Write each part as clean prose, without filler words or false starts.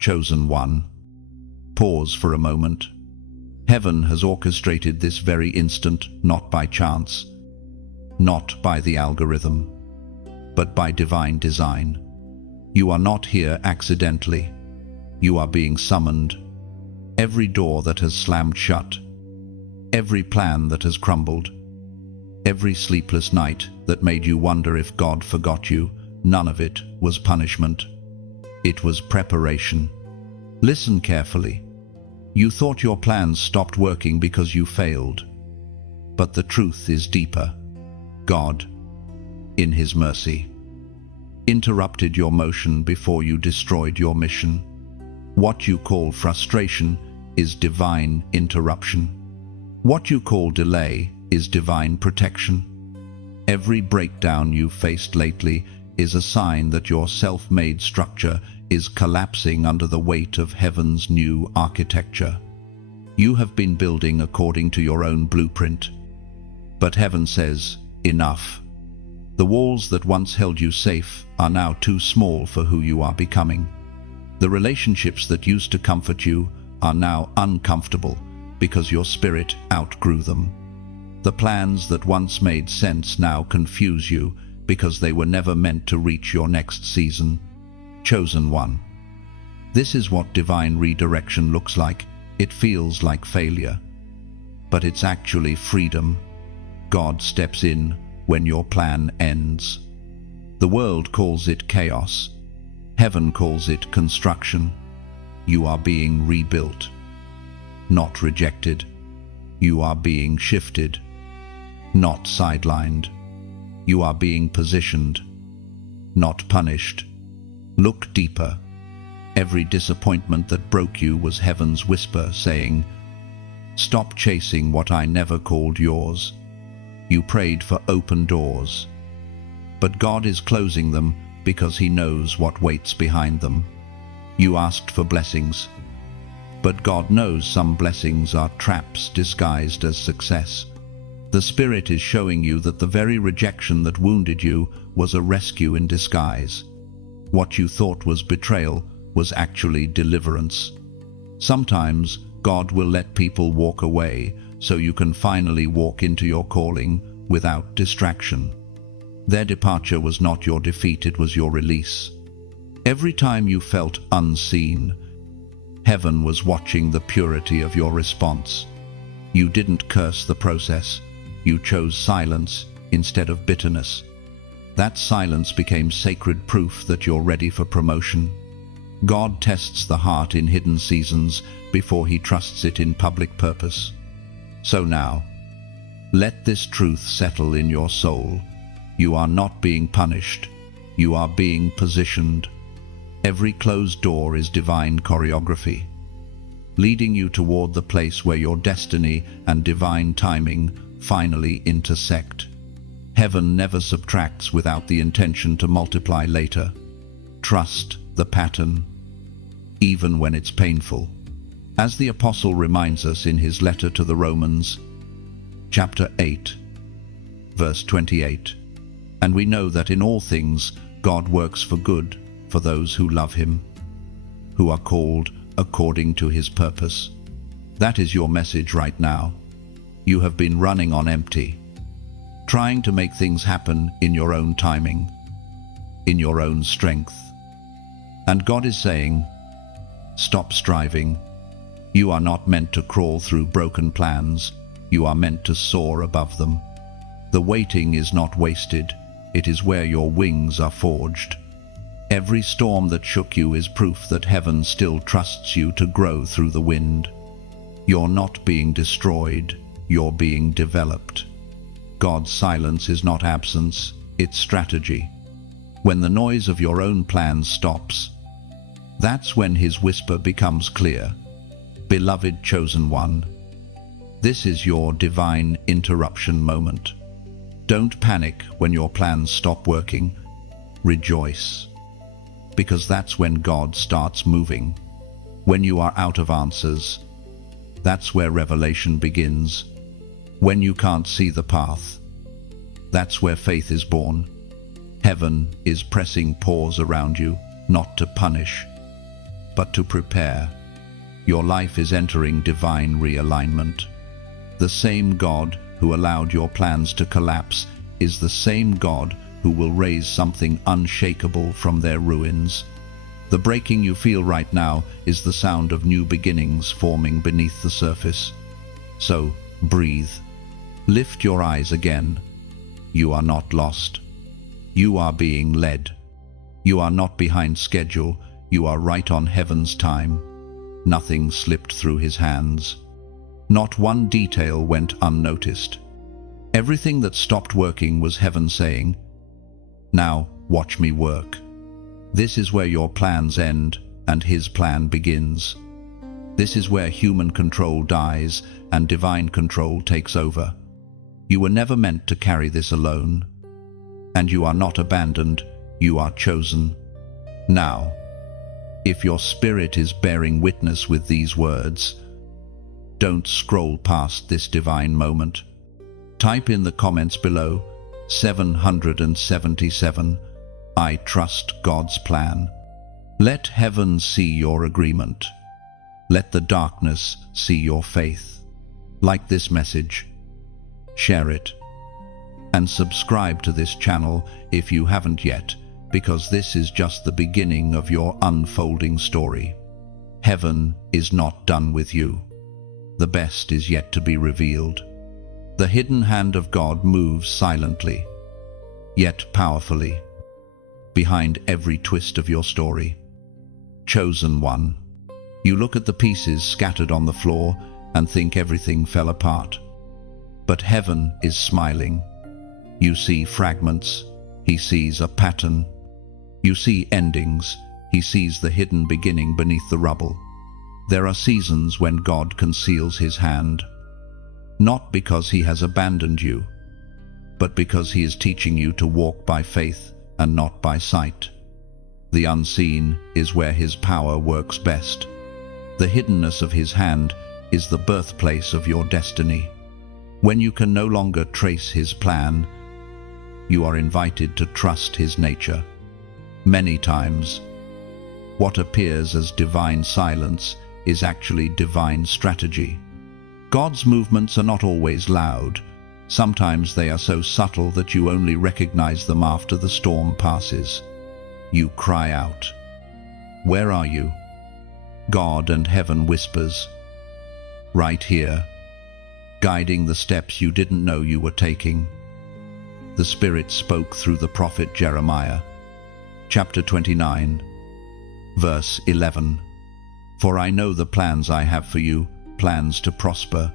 chosen one. Pause for a moment. Heaven has orchestrated this very instant, not by chance, not by the algorithm, but by divine design. You are not here accidentally. You are being summoned. Every door that has slammed shut, every plan that has crumbled, every sleepless night that made you wonder if God forgot you, none of it was punishment. It was preparation. Listen carefully. You thought your plans stopped working because you failed. But the truth is deeper. God, in His mercy, interrupted your motion before you destroyed your mission. What you call frustration is divine interruption. What you call delay is divine protection. Every breakdown you've faced lately is a sign that your self-made structure is collapsing under the weight of heaven's new architecture. You have been building according to your own blueprint. But heaven says, enough. The walls that once held you safe are now too small for who you are becoming. The relationships that used to comfort you are now uncomfortable because your spirit outgrew them. The plans that once made sense now confuse you because they were never meant to reach your next season. Chosen one. This is what divine redirection looks like. It feels like failure, but it's actually freedom. God steps in when your plan ends. The world calls it chaos. Heaven calls it construction. You are being rebuilt, not rejected. You are being shifted, not sidelined. You are being positioned, not punished. Look deeper. Every disappointment that broke you was heaven's whisper saying, "Stop chasing what I never called yours." You prayed for open doors, but God is closing them because He knows what waits behind them. You asked for blessings, but God knows some blessings are traps disguised as success. The Spirit is showing you that the very rejection that wounded you was a rescue in disguise. What you thought was betrayal was actually deliverance. Sometimes God will let people walk away so you can finally walk into your calling without distraction. Their departure was not your defeat, it was your release. Every time you felt unseen, heaven was watching the purity of your response. You didn't curse the process. You chose silence instead of bitterness. That silence became sacred proof that you're ready for promotion. God tests the heart in hidden seasons before He trusts it in public purpose. So now, let this truth settle in your soul. You are not being punished. You are being positioned. Every closed door is divine choreography, leading you toward the place where your destiny and divine timing finally intersect. Heaven never subtracts without the intention to multiply later. Trust the pattern, even when it's painful. As the Apostle reminds us in his letter to the Romans, chapter 8, verse 28, "And we know that in all things God works for good for those who love Him, who are called according to His purpose." That is your message right now. You have been running on empty, trying to make things happen in your own timing, in your own strength. And God is saying, stop striving. You are not meant to crawl through broken plans. You are meant to soar above them. The waiting is not wasted. It is where your wings are forged. Every storm that shook you is proof that heaven still trusts you to grow through the wind. You're not being destroyed. You're being developed. God's silence is not absence, it's strategy. When the noise of your own plans stops, that's when His whisper becomes clear. Beloved chosen one, this is your divine interruption moment. Don't panic when your plans stop working. Rejoice, because that's when God starts moving. When you are out of answers, that's where revelation begins. When you can't see the path, that's where faith is born. Heaven is pressing pause around you, not to punish, but to prepare. Your life is entering divine realignment. The same God who allowed your plans to collapse is the same God who will raise something unshakable from their ruins. The breaking you feel right now is the sound of new beginnings forming beneath the surface. So, breathe. Lift your eyes again. You are not lost. You are being led. You are not behind schedule. You are right on heaven's time. Nothing slipped through his hands. Not one detail went unnoticed. Everything that stopped working was heaven saying, "Now watch me work." This is where your plans end and his plan begins. This is where human control dies and divine control takes over. You were never meant to carry this alone. And you are not abandoned, you are chosen. Now, if your spirit is bearing witness with these words, don't scroll past this divine moment. Type in the comments below, 777, I trust God's plan. Let heaven see your agreement. Let the darkness see your faith. Like this message, share it, and subscribe to this channel if you haven't yet, because this is just the beginning of your unfolding story. Heaven is not done with you. The best is yet to be revealed. The hidden hand of God moves silently, yet powerfully, behind every twist of your story. Chosen one. You look at the pieces scattered on the floor and think everything fell apart. But heaven is smiling. You see fragments, he sees a pattern. You see endings, he sees the hidden beginning beneath the rubble. There are seasons when God conceals his hand, not because he has abandoned you, but because he is teaching you to walk by faith and not by sight. The unseen is where his power works best. The hiddenness of his hand is the birthplace of your destiny. When you can no longer trace his plan, you are invited to trust his nature. Many times, what appears as divine silence is actually divine strategy. God's movements are not always loud. Sometimes they are so subtle that you only recognize them after the storm passes. You cry out, "Where are you?" God and heaven whispers, "Right here," guiding the steps you didn't know you were taking. The Spirit spoke through the prophet Jeremiah, chapter 29, verse 11. "For I know the plans I have for you, plans to prosper,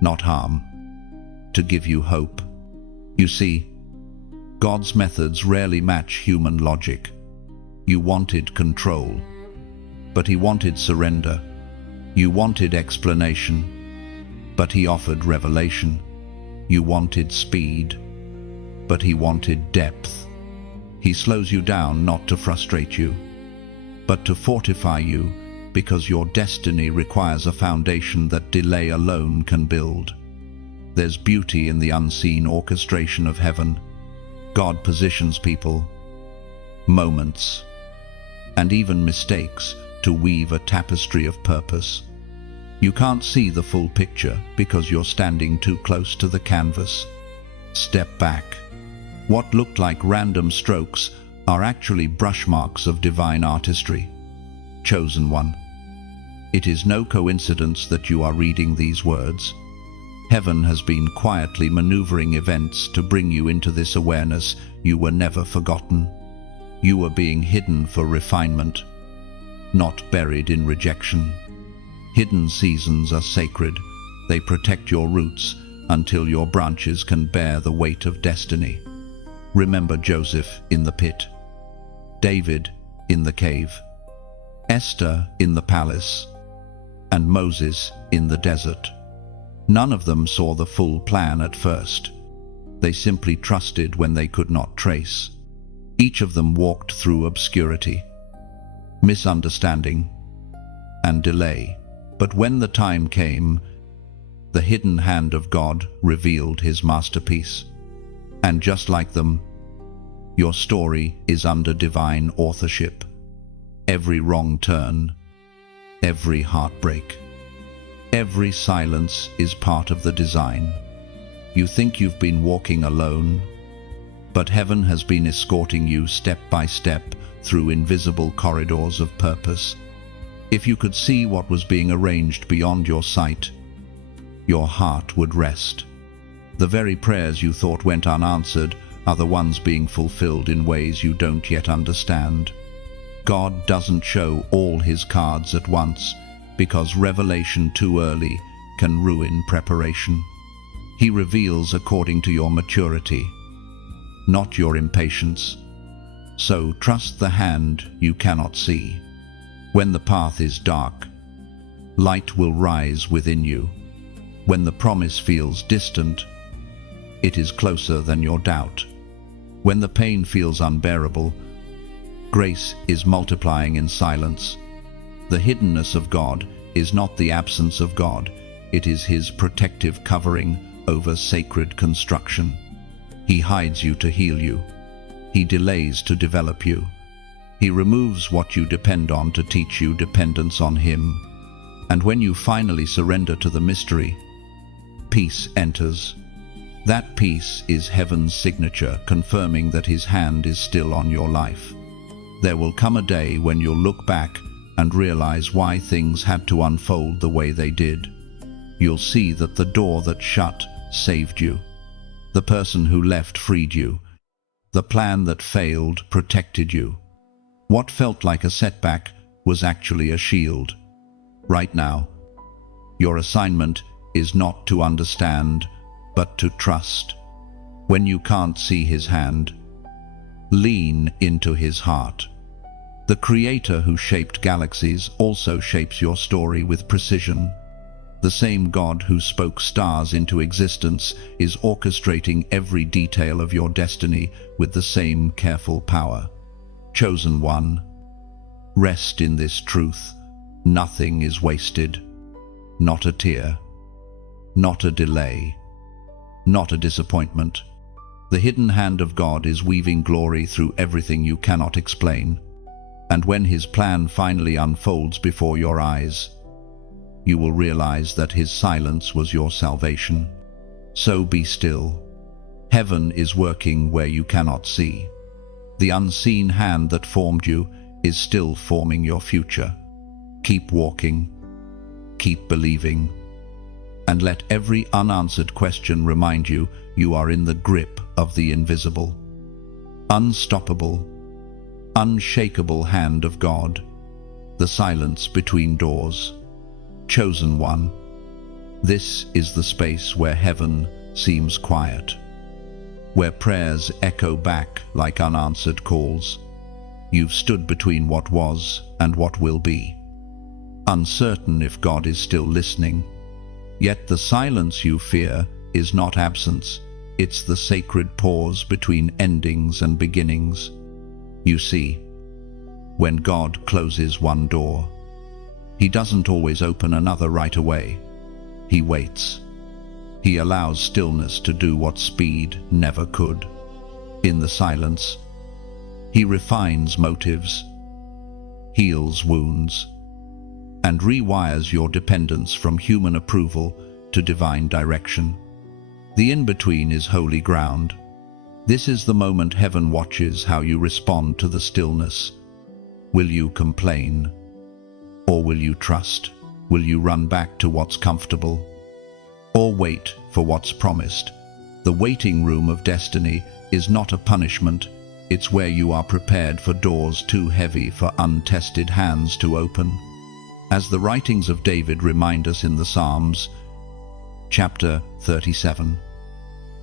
not harm, to give you hope." You see, God's methods rarely match human logic. You wanted control, but he wanted surrender. You wanted explanation, but he offered revelation. You wanted speed, but he wanted depth. He slows you down not to frustrate you, but to fortify you, because your destiny requires a foundation that delay alone can build. There's beauty in the unseen orchestration of heaven. God positions people, moments, and even mistakes to weave a tapestry of purpose. You can't see the full picture because you're standing too close to the canvas. Step back. What looked like random strokes are actually brush marks of divine artistry. Chosen one. It is no coincidence that you are reading these words. Heaven has been quietly maneuvering events to bring you into this awareness. You were never forgotten. You were being hidden for refinement, not buried in rejection. Hidden seasons are sacred. They protect your roots until your branches can bear the weight of destiny. Remember Joseph in the pit, David in the cave, Esther in the palace, and Moses in the desert. None of them saw the full plan at first. They simply trusted when they could not trace. Each of them walked through obscurity, misunderstanding, and delay. But when the time came, the hidden hand of God revealed his masterpiece. And just like them, your story is under divine authorship. every wrong turn, every heartbreak. Every silence is part of the design. You think you've been walking alone, but heaven has been escorting you step by step through invisible corridors of purpose. If you could see what was being arranged beyond your sight, your heart would rest. The very prayers you thought went unanswered are the ones being fulfilled in ways you don't yet understand. God doesn't show all his cards at once, because revelation too early can ruin preparation. He reveals according to your maturity, not your impatience. So trust the hand you cannot see. When the path is dark, light will rise within you. When the promise feels distant, it is closer than your doubt. When the pain feels unbearable, grace is multiplying in silence. The hiddenness of God is not the absence of God, it is his protective covering over sacred construction. He hides you to heal you. He delays to develop you. He removes what you depend on to teach you dependence on him. And when you finally surrender to the mystery, peace enters. That peace is heaven's signature, confirming that his hand is still on your life. There will come a day when you'll look back and realize why things had to unfold the way they did. You'll see that the door that shut saved you. The person who left freed you. The plan that failed protected you. What felt like a setback was actually a shield. Right now, your assignment is not to understand, but to trust. When you can't see his hand, lean into his heart. The Creator who shaped galaxies also shapes your story with precision. The same God who spoke stars into existence is orchestrating every detail of your destiny with the same careful power. Chosen one, rest in this truth. Nothing is wasted. Not a tear. Not a delay. Not a disappointment. The hidden hand of God is weaving glory through everything you cannot explain. And when his plan finally unfolds before your eyes, you will realize that his silence was your salvation. So be still. Heaven is working where you cannot see. The unseen hand that formed you is still forming your future. Keep walking. Keep believing. And let every unanswered question remind you you are in the grip of the invisible, unstoppable, unshakable hand of God. The silence between doors. Chosen one, this is the space where heaven seems quiet, where prayers echo back like unanswered calls. You've stood between what was and what will be, uncertain if God is still listening. Yet the silence you fear is not absence, it's the sacred pause between endings and beginnings. You see, when God closes one door, he doesn't always open another right away. He waits. He allows stillness to do what speed never could. In the silence, he refines motives, heals wounds, and rewires your dependence from human approval to divine direction. The in-between is holy ground. This is the moment heaven watches how you respond to the stillness. Will you complain? Or will you trust? Will you run back to what's comfortable? Or wait for what's promised? The waiting room of destiny is not a punishment. It's where you are prepared for doors too heavy for untested hands to open. As the writings of David remind us in the Psalms, chapter 37,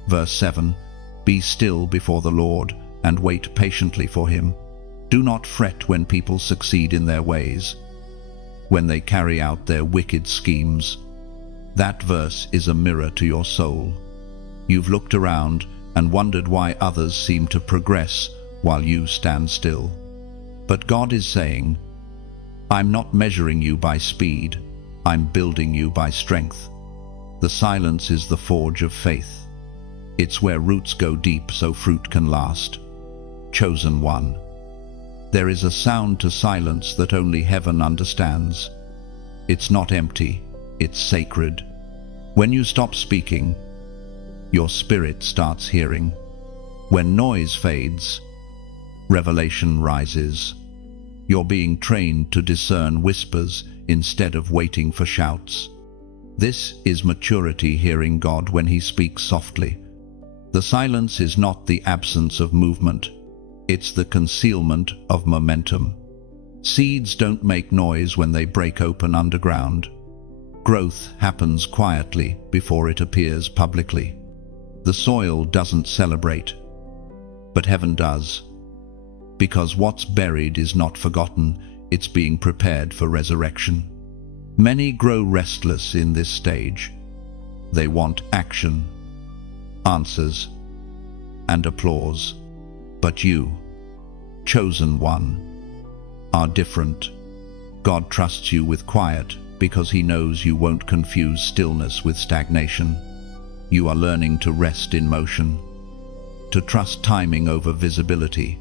verse 7, "Be still before the Lord and wait patiently for him. Do not fret when people succeed in their ways, when they carry out their wicked schemes." That verse is a mirror to your soul. You've looked around and wondered why others seem to progress while you stand still. But God is saying, I'm not measuring you by speed, I'm building you by strength. The silence is the forge of faith. It's where roots go deep so fruit can last. Chosen one, There is a sound to silence that only heaven understands. It's not empty, it's sacred. When you stop speaking, your spirit starts hearing. When noise fades, revelation rises. You're being trained to discern whispers instead of waiting for shouts. This is maturity, hearing God when He speaks softly. The silence is not the absence of movement, it's the concealment of momentum. Seeds don't make noise when they break open underground. Growth happens quietly before it appears publicly. The soil doesn't celebrate, but heaven does. Because what's buried is not forgotten, it's being prepared for resurrection. Many grow restless in this stage. They want action, answers, and applause. But you, chosen one, are different. God trusts you with quiet because He knows you won't confuse stillness with stagnation. You are learning to rest in motion, to trust timing over visibility.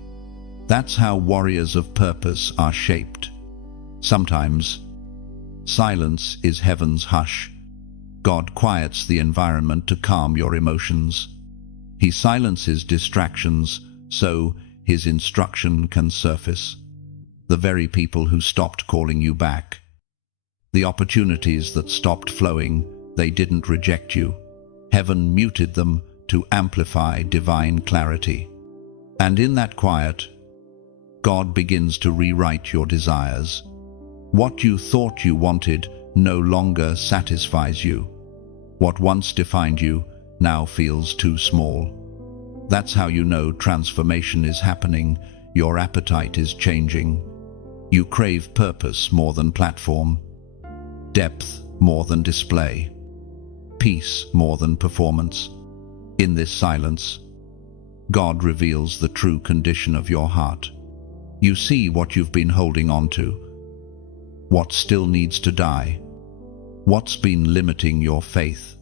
That's how warriors of purpose are shaped. Sometimes, silence is heaven's hush. God quiets the environment to calm your emotions. He silences distractions so His instruction can surface. The very people who stopped calling you back, the opportunities that stopped flowing, they didn't reject you. Heaven muted them to amplify divine clarity. And in that quiet, God begins to rewrite your desires. What you thought you wanted no longer satisfies you. What once defined you now feels too small. That's how you know transformation is happening. Your appetite is changing. You crave purpose more than platform, depth more than display, peace more than performance. In this silence, God reveals the true condition of your heart. You see what you've been holding on to, what still needs to die, what's been limiting your faith.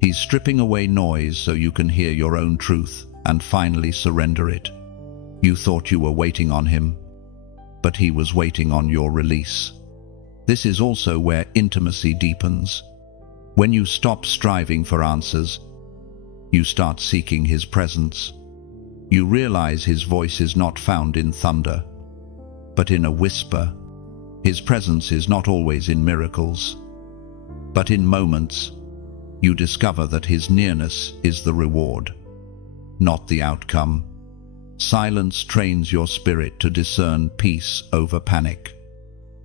He's stripping away noise so you can hear your own truth and finally surrender it. You thought you were waiting on Him, but He was waiting on your release. This is also where intimacy deepens. When you stop striving for answers, you start seeking His presence. You realize His voice is not found in thunder, but in a whisper. His presence is not always in miracles, but in moments. You discover that His nearness is the reward, not the outcome. Silence trains your spirit to discern peace over panic.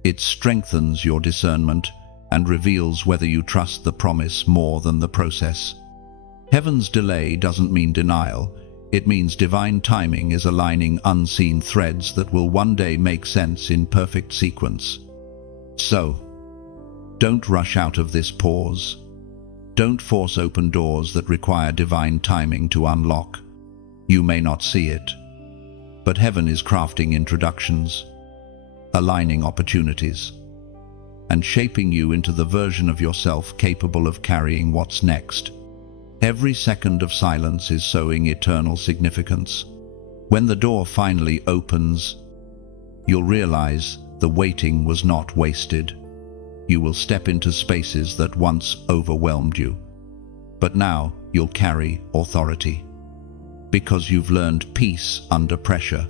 It strengthens your discernment and reveals whether you trust the promise more than the process. Heaven's delay doesn't mean denial. It means divine timing is aligning unseen threads that will one day make sense in perfect sequence. So, don't rush out of this pause. Don't force open doors that require divine timing to unlock. You may not see it, but heaven is crafting introductions, aligning opportunities, and shaping you into the version of yourself capable of carrying what's next. Every second of silence is sowing eternal significance. When the door finally opens, you'll realize the waiting was not wasted. You will step into spaces that once overwhelmed you, but now you'll carry authority. Because you've learned peace under pressure.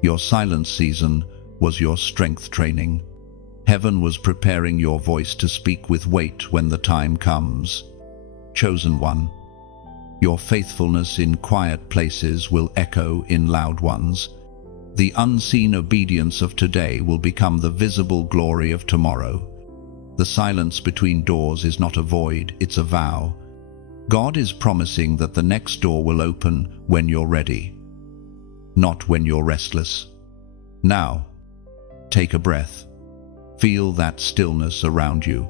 Your silence season was your strength training. Heaven was preparing your voice to speak with weight when the time comes. Chosen one, your faithfulness in quiet places will echo in loud ones. The unseen obedience of today will become the visible glory of tomorrow. The silence between doors is not a void, it's a vow. God is promising that the next door will open when you're ready, not when you're restless. Now, take a breath. Feel that stillness around you.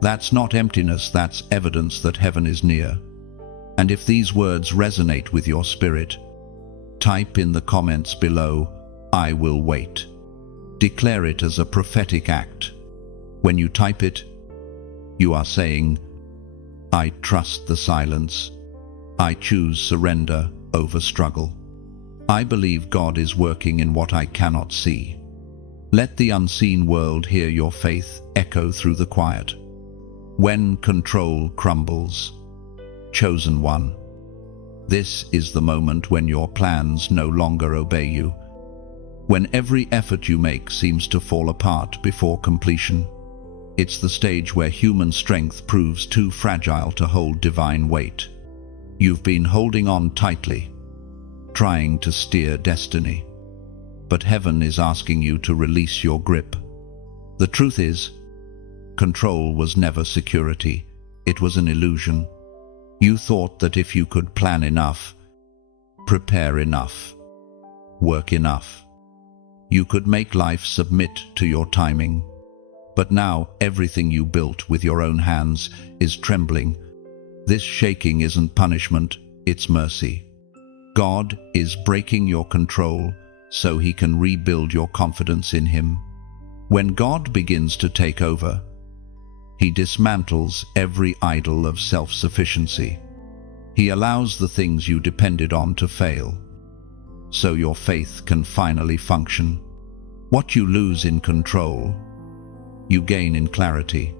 That's not emptiness, that's evidence that heaven is near. And if these words resonate with your spirit, type in the comments below, "I will wait." Declare it as a prophetic act. When you type it, you are saying, "I trust the silence. I choose surrender over struggle." I believe God is working in what I cannot see. Let the unseen world hear your faith echo through the quiet. When control crumbles, chosen one. This is the moment when your plans no longer obey you, when every effort you make seems to fall apart before completion. It's the stage where human strength proves too fragile to hold divine weight. You've been holding on tightly, trying to steer destiny, but heaven is asking you to release your grip. The truth is, control was never security. It was an illusion. You thought that if you could plan enough, prepare enough, work enough, you could make life submit to your timing. But now everything you built with your own hands is trembling. This shaking isn't punishment, it's mercy. God is breaking your control so He can rebuild your confidence in Him. When God begins to take over, He dismantles every idol of self-sufficiency. He allows the things you depended on to fail, so your faith can finally function. What you lose in control, you gain in clarity.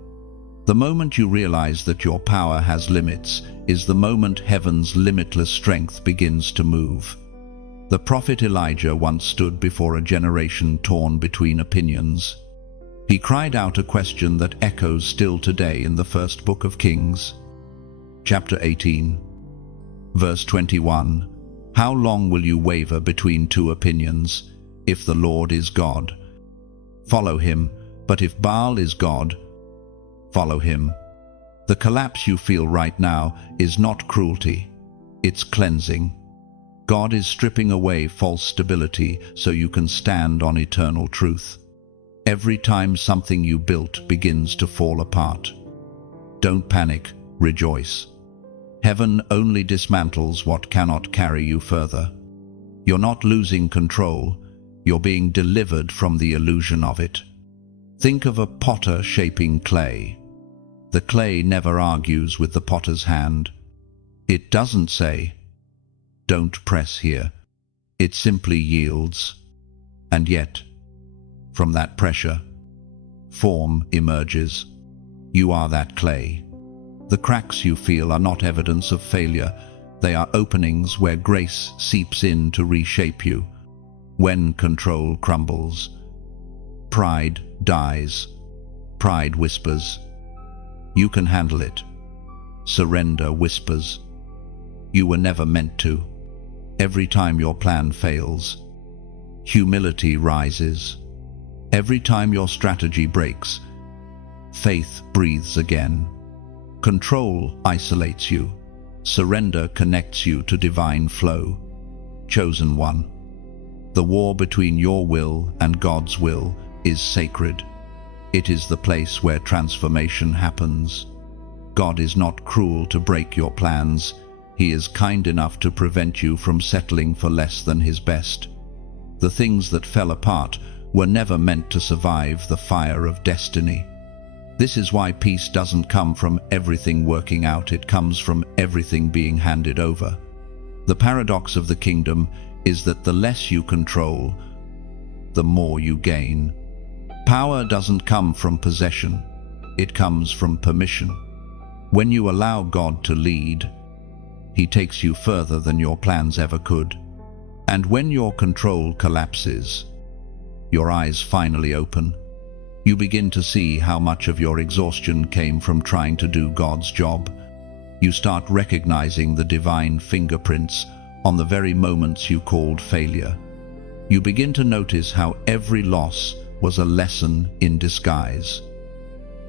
The moment you realize that your power has limits is the moment heaven's limitless strength begins to move. The prophet Elijah once stood before a generation torn between opinions. He cried out a question that echoes still today in the first book of Kings. Chapter 18, verse 21. How long will you waver between two opinions? If the Lord is God, follow Him, but if Baal is God, follow him. The collapse you feel right now is not cruelty, it's cleansing. God is stripping away false stability so you can stand on eternal truth. Every time something you built begins to fall apart, don't panic, rejoice. Heaven only dismantles what cannot carry you further. You're not losing control, you're being delivered from the illusion of it. Think of a potter shaping clay. The clay never argues with the potter's hand. It doesn't say, "Don't press here." It simply yields. And yet, from that pressure, form emerges. You are that clay. The cracks you feel are not evidence of failure. They are openings where grace seeps in to reshape you. When control crumbles, pride dies. Pride whispers, "You can handle it." Surrender whispers, "You were never meant to." Every time your plan fails, humility rises. Every time your strategy breaks, faith breathes again. Control isolates you. Surrender connects you to divine flow. Chosen one. The war between your will and God's will is sacred. It is the place where transformation happens. God is not cruel to break your plans. He is kind enough to prevent you from settling for less than His best. The things that fell apart were never meant to survive the fire of destiny. This is why peace doesn't come from everything working out, it comes from everything being handed over. The paradox of the kingdom is that the less you control, the more you gain. Power doesn't come from possession, it comes from permission. When you allow God to lead, He takes you further than your plans ever could. And when your control collapses, your eyes finally open. You begin to see how much of your exhaustion came from trying to do God's job. You start recognizing the divine fingerprints on the very moments you called failure. You begin to notice how every loss was a lesson in disguise.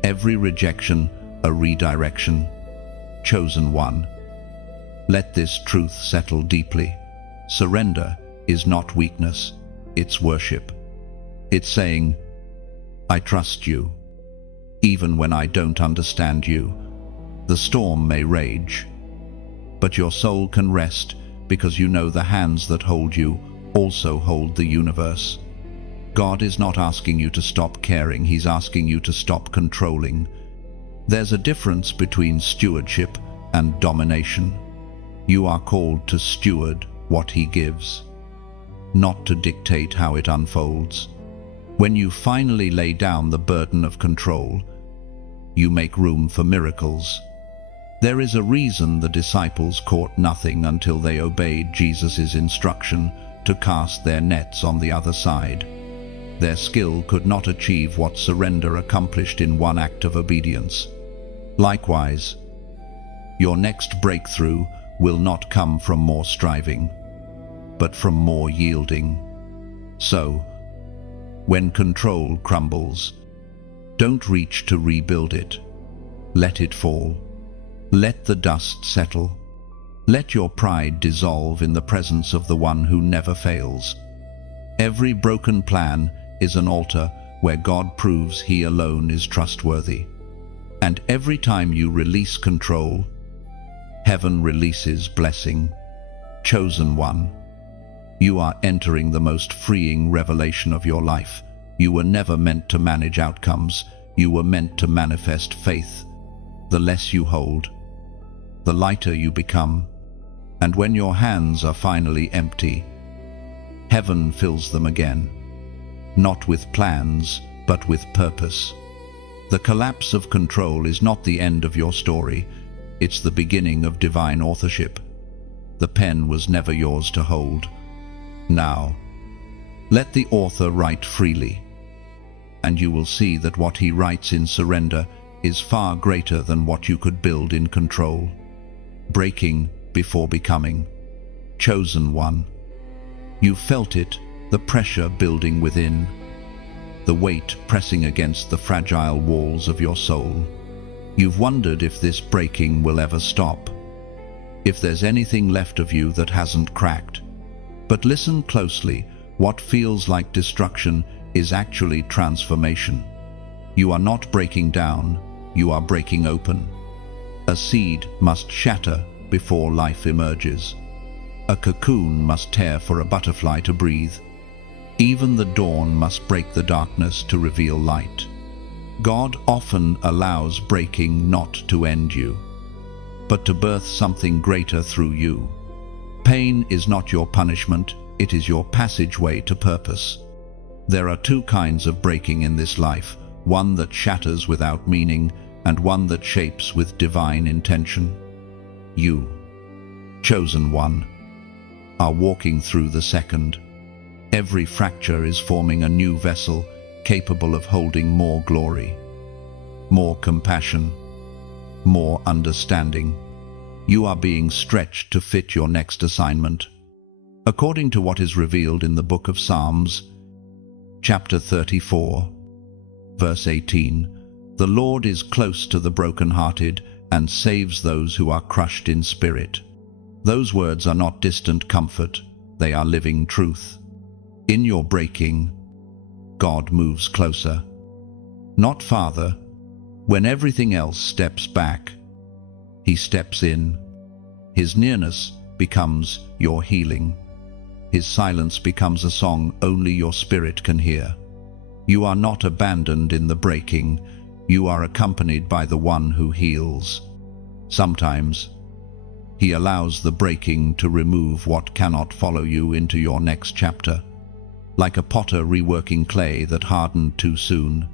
Every rejection, a redirection. Chosen one. Let this truth settle deeply. Surrender is not weakness, it's worship. It's saying, "I trust you, even when I don't understand you." The storm may rage, but your soul can rest because you know the hands that hold you also hold the universe. God is not asking you to stop caring, He's asking you to stop controlling. There's a difference between stewardship and domination. You are called to steward what He gives. not to dictate how it unfolds. When you finally lay down the burden of control, you make room for miracles. There is a reason the disciples caught nothing until they obeyed Jesus' instruction to cast their nets on the other side. Their skill could not achieve what surrender accomplished in one act of obedience. Likewise, your next breakthrough will not come from more striving, but from more yielding. So, when control crumbles, don't reach to rebuild it. Let it fall. Let the dust settle. Let your pride dissolve in the presence of the one who never fails. Every broken plan is an altar where God proves He alone is trustworthy. And every time you release control, heaven releases blessing. Chosen one, you are entering the most freeing revelation of your life. You were never meant to manage outcomes. You were meant to manifest faith. The less you hold, the lighter you become. And when your hands are finally empty, heaven fills them again. Not with plans, but with purpose. The collapse of control is not the end of your story. It's the beginning of divine authorship. The pen was never yours to hold. Now, let the author write freely, and you will see that what he writes in surrender is far greater than what you could build in control. Breaking before becoming. Chosen one. You felt it, the pressure building within, the weight pressing against the fragile walls of your soul. You've wondered if this breaking will ever stop, if there's anything left of you that hasn't cracked. But listen closely, what feels like destruction is actually transformation. You are not breaking down, you are breaking open. A seed must shatter before life emerges. A cocoon must tear for a butterfly to breathe. Even the dawn must break the darkness to reveal light. God often allows breaking not to end you, but to birth something greater through you. Pain is not your punishment, it is your passageway to purpose. There are two kinds of breaking in this life, one that shatters without meaning, and one that shapes with divine intention. You, chosen one, are walking through the second. Every fracture is forming a new vessel capable of holding more glory, more compassion, more understanding. You are being stretched to fit your next assignment. According to what is revealed in the book of Psalms, chapter 34, verse 18, the Lord is close to the brokenhearted and saves those who are crushed in spirit. Those words are not distant comfort, they are living truth. In your breaking, God moves closer, not farther. When everything else steps back, He steps in. His nearness becomes your healing. His silence becomes a song only your spirit can hear. You are not abandoned in the breaking, you are accompanied by the one who heals. Sometimes, He allows the breaking to remove what cannot follow you into your next chapter. Like a potter reworking clay that hardened too soon,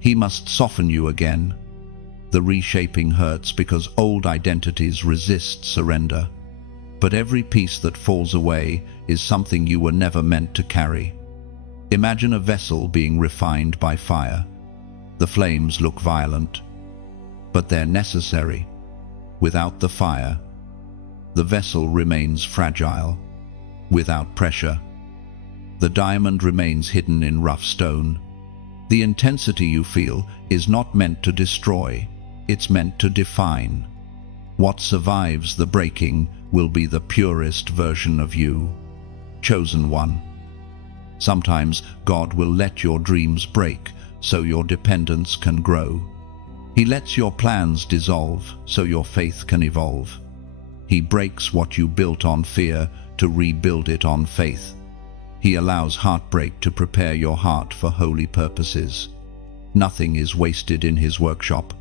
He must soften you again. The reshaping hurts because old identities resist surrender. But every piece that falls away is something you were never meant to carry. Imagine a vessel being refined by fire. The flames look violent, but they're necessary. Without the fire, the vessel remains fragile. Without pressure, the diamond remains hidden in rough stone. The intensity you feel is not meant to destroy, it's meant to define. What survives the breaking will be the purest version of you. Chosen one. Sometimes God will let your dreams break so your dependence can grow. He lets your plans dissolve so your faith can evolve. He breaks what you built on fear to rebuild it on faith. He allows heartbreak to prepare your heart for holy purposes. Nothing is wasted in His workshop.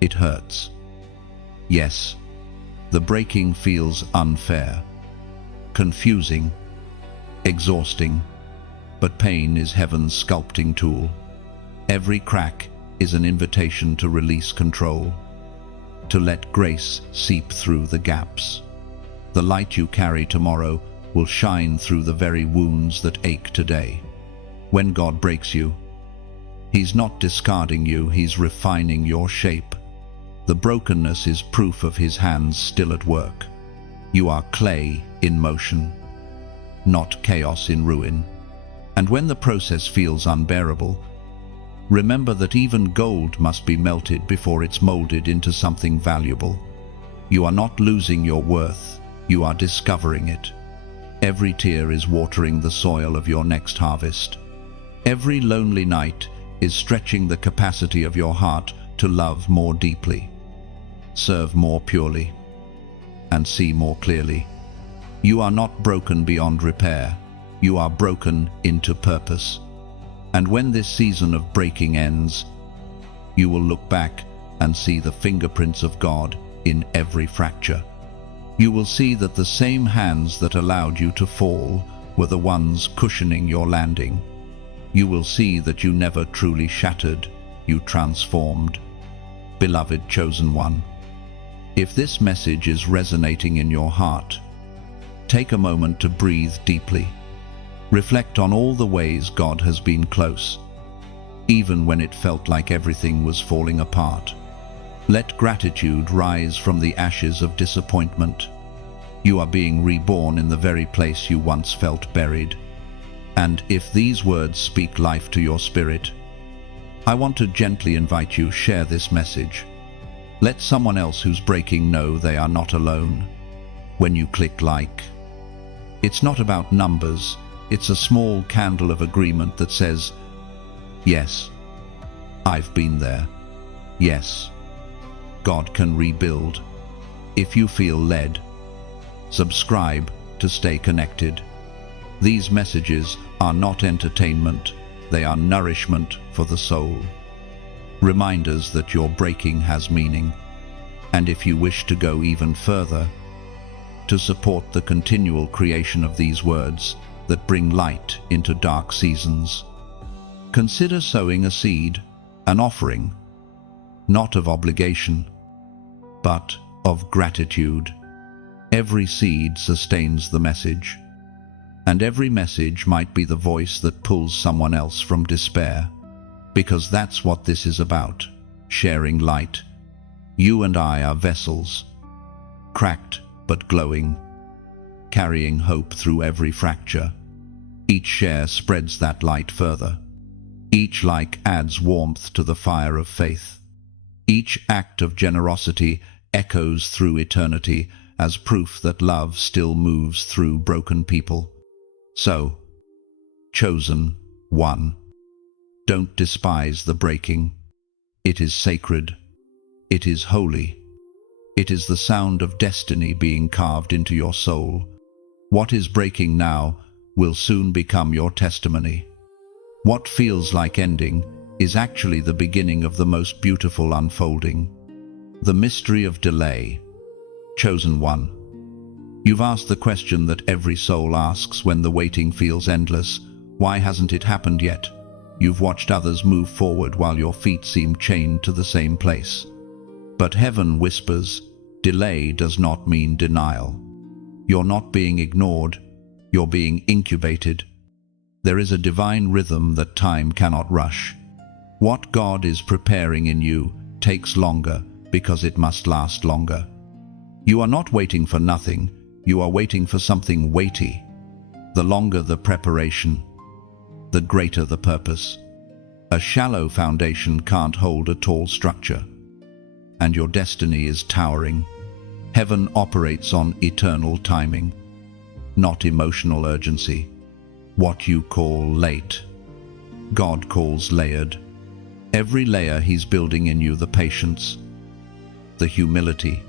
It hurts. Yes, the breaking feels unfair, confusing, exhausting, but pain is heaven's sculpting tool. Every crack is an invitation to release control, to let grace seep through the gaps. The light you carry tomorrow will shine through the very wounds that ache today. When God breaks you, He's not discarding you, He's refining your shape. The brokenness is proof of His hands still at work. You are clay in motion, not chaos in ruin. And when the process feels unbearable, remember that even gold must be melted before it's molded into something valuable. You are not losing your worth, you are discovering it. Every tear is watering the soil of your next harvest. Every lonely night is stretching the capacity of your heart to love more deeply, serve more purely, and see more clearly. You are not broken beyond repair. You are broken into purpose. And when this season of breaking ends, you will look back and see the fingerprints of God in every fracture. You will see that the same hands that allowed you to fall were the ones cushioning your landing. You will see that you never truly shattered, you transformed. Beloved chosen one, if this message is resonating in your heart, take a moment to breathe deeply. Reflect on all the ways God has been close, even when it felt like everything was falling apart. Let gratitude rise from the ashes of disappointment. You are being reborn in the very place you once felt buried. And if these words speak life to your spirit, I want to gently invite you to share this message. Let someone else who's breaking know they are not alone. When you click like, it's not about numbers, it's a small candle of agreement that says, yes, I've been there. Yes, God can rebuild. If you feel led, subscribe to stay connected. These messages are not entertainment, they are nourishment for the soul. Reminders that your breaking has meaning. And if you wish to go even further, to support the continual creation of these words that bring light into dark seasons, consider sowing a seed, an offering, not of obligation, but of gratitude. Every seed sustains the message, and every message might be the voice that pulls someone else from despair, because that's what this is about, sharing light. You and I are vessels, cracked but glowing, carrying hope through every fracture. Each share spreads that light further. Each like adds warmth to the fire of faith. Each act of generosity echoes through eternity as proof that love still moves through broken people. So, chosen one, don't despise the breaking. It is sacred. It is holy. It is the sound of destiny being carved into your soul. What is breaking now will soon become your testimony. What feels like ending is actually the beginning of the most beautiful unfolding. The mystery of delay. Chosen one, you've asked the question that every soul asks when the waiting feels endless. Why hasn't it happened yet? You've watched others move forward while your feet seem chained to the same place. But heaven whispers, delay does not mean denial. You're not being ignored, you're being incubated. There is a divine rhythm that time cannot rush. What God is preparing in you takes longer because it must last longer. You are not waiting for nothing, you are waiting for something weighty. The longer the preparation, the greater the purpose. A shallow foundation can't hold a tall structure. And your destiny is towering. Heaven operates on eternal timing, not emotional urgency. What you call late, God calls layered. Every layer He's building in you, the patience, the humility,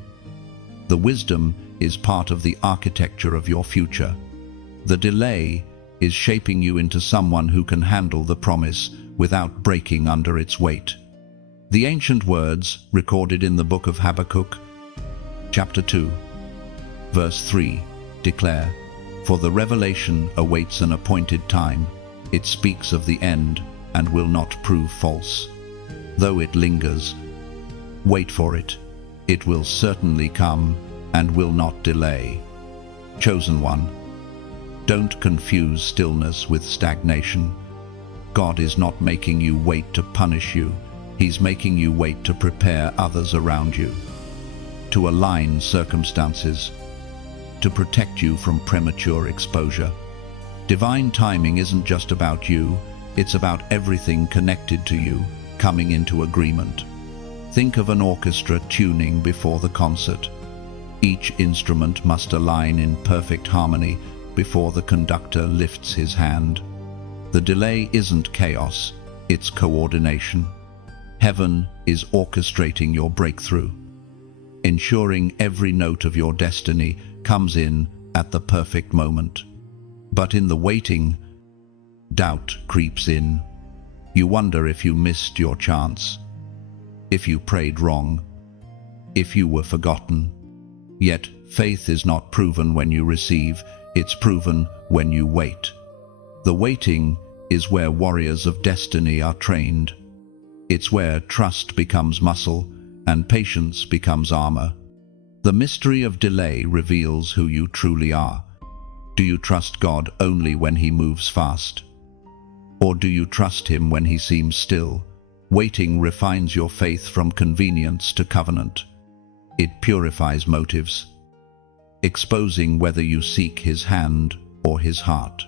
the wisdom is part of the architecture of your future. The delay is shaping you into someone who can handle the promise without breaking under its weight. The ancient words recorded in the book of Habakkuk, chapter 2, verse 3, declare, For the revelation awaits an appointed time. It speaks of the end and will not prove false. Though it lingers, wait for it. It will certainly come and will not delay. Chosen one, don't confuse stillness with stagnation. God is not making you wait to punish you. He's making you wait to prepare others around you, to align circumstances, to protect you from premature exposure. Divine timing isn't just about you, it's about everything connected to you coming into agreement. Think of an orchestra tuning before the concert. Each instrument must align in perfect harmony before the conductor lifts his hand. The delay isn't chaos, it's coordination. Heaven is orchestrating your breakthrough, ensuring every note of your destiny comes in at the perfect moment. But in the waiting, doubt creeps in. You wonder if you missed your chance, if you prayed wrong, if you were forgotten. Yet faith is not proven when you receive, it's proven when you wait. The waiting is where warriors of destiny are trained. It's where trust becomes muscle and patience becomes armor. The mystery of delay reveals who you truly are. Do you trust God only when He moves fast? Or do you trust Him when He seems still? Waiting refines your faith from convenience to covenant. It purifies motives, exposing whether you seek His hand or His heart.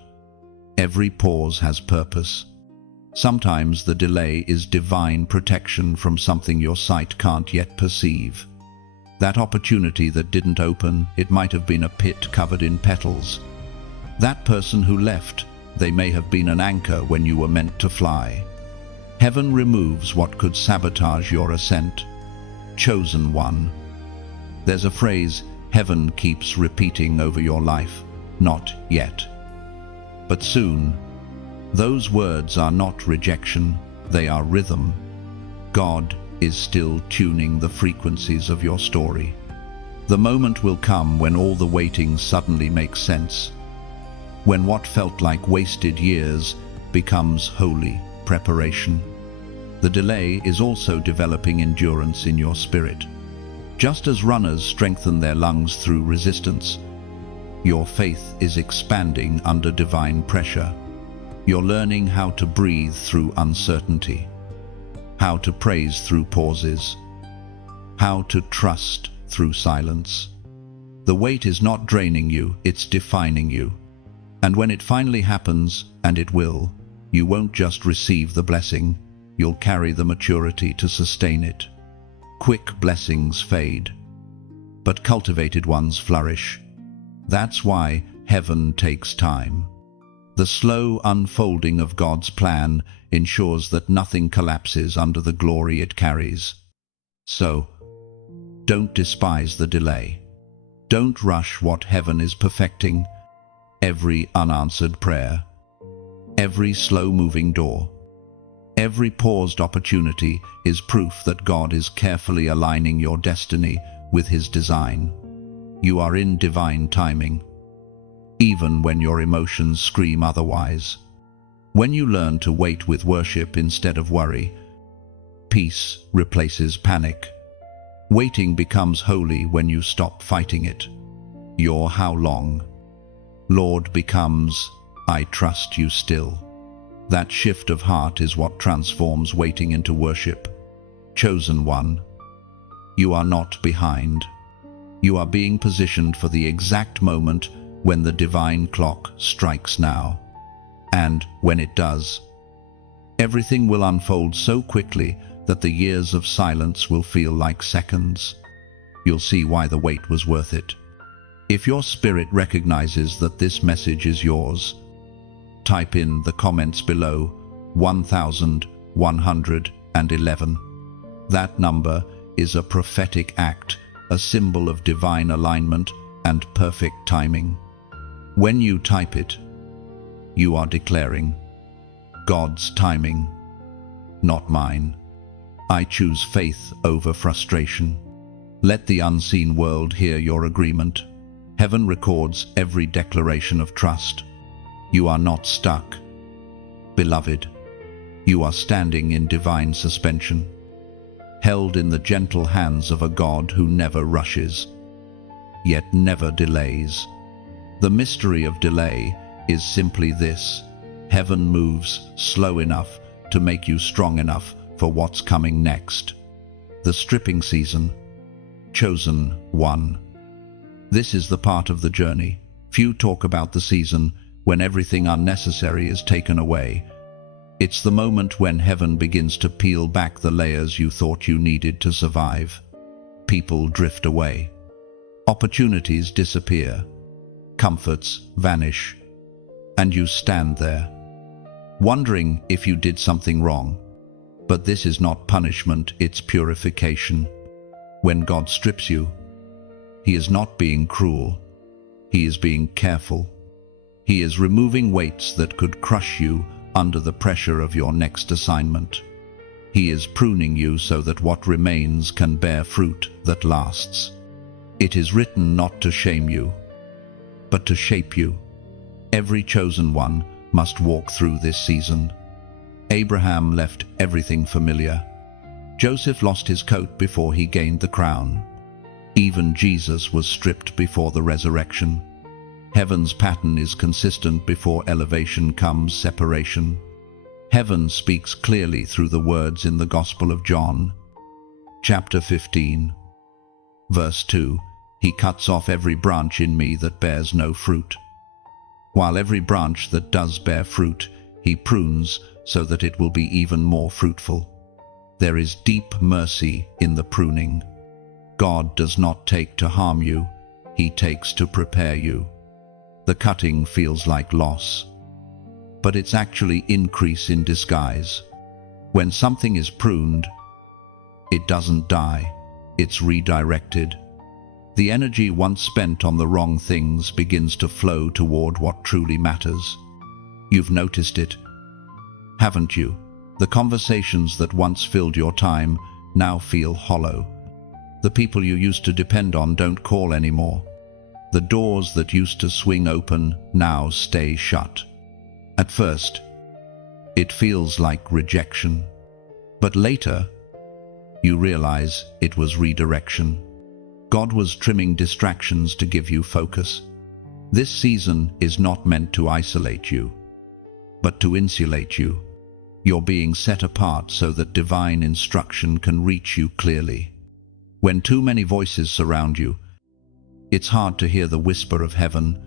Every pause has purpose. Sometimes the delay is divine protection from something your sight can't yet perceive. That opportunity that didn't open, it might have been a pit covered in petals. That person who left, they may have been an anchor when you were meant to fly. Heaven removes what could sabotage your ascent. Chosen one. There's a phrase heaven keeps repeating over your life, not yet. But soon. Those words are not rejection, they are rhythm. God is still tuning the frequencies of your story. The moment will come when all the waiting suddenly makes sense, when what felt like wasted years becomes holy preparation. The delay is also developing endurance in your spirit. Just as runners strengthen their lungs through resistance, your faith is expanding under divine pressure. You're learning how to breathe through uncertainty, how to praise through pauses, how to trust through silence. The weight is not draining you, it's defining you. And when it finally happens, and it will, you won't just receive the blessing, you'll carry the maturity to sustain it. Quick blessings fade, but cultivated ones flourish. That's why heaven takes time. The slow unfolding of God's plan ensures that nothing collapses under the glory it carries. So, don't despise the delay. Don't rush what heaven is perfecting. Every unanswered prayer, every slow-moving door, every paused opportunity is proof that God is carefully aligning your destiny with His design. You are in divine timing, even when your emotions scream otherwise. When you learn to wait with worship instead of worry, peace replaces panic. Waiting becomes holy when you stop fighting it. Your how long, Lord, becomes, I trust you still. That shift of heart is what transforms waiting into worship. Chosen one, you are not behind. You are being positioned for the exact moment when the divine clock strikes now. And when it does, everything will unfold so quickly that the years of silence will feel like seconds. You'll see why the wait was worth it. If your spirit recognizes that this message is yours, type in the comments below 1111. That number is a prophetic act, a symbol of divine alignment and perfect timing. When you type it, you are declaring, God's timing, not mine. I choose faith over frustration. Let the unseen world hear your agreement. Heaven records every declaration of trust. You are not stuck. Beloved, you are standing in divine suspension, held in the gentle hands of a God who never rushes, yet never delays. The mystery of delay is simply this: heaven moves slow enough to make you strong enough for what's coming next. The stripping season. Chosen one. This is the part of the journey. Few talk about the season when everything unnecessary is taken away. It's the moment when heaven begins to peel back the layers you thought you needed to survive. People drift away. Opportunities disappear. Comforts vanish. And you stand there, wondering if you did something wrong. But this is not punishment, it's purification. When God strips you, He is not being cruel. He is being careful. He is removing weights that could crush you under the pressure of your next assignment. He is pruning you so that what remains can bear fruit that lasts. It is written not to shame you, but to shape you. Every chosen one must walk through this season. Abraham left everything familiar. Joseph lost his coat before he gained the crown. Even Jesus was stripped before the resurrection. Heaven's pattern is consistent. Before elevation comes separation. Heaven speaks clearly through the words in the Gospel of John. Chapter 15, verse 2. He cuts off every branch in me that bears no fruit, while every branch that does bear fruit, He prunes so that it will be even more fruitful. There is deep mercy in the pruning. God does not take to harm you, He takes to prepare you. The cutting feels like loss, but it's actually increase in disguise. When something is pruned, it doesn't die, it's redirected. The energy once spent on the wrong things begins to flow toward what truly matters. You've noticed it, haven't you? The conversations that once filled your time now feel hollow. The people you used to depend on don't call anymore. The doors that used to swing open now stay shut. At first, it feels like rejection, but later, you realize it was redirection. God was trimming distractions to give you focus. This season is not meant to isolate you, but to insulate you. You're being set apart so that divine instruction can reach you clearly. When too many voices surround you, it's hard to hear the whisper of heaven.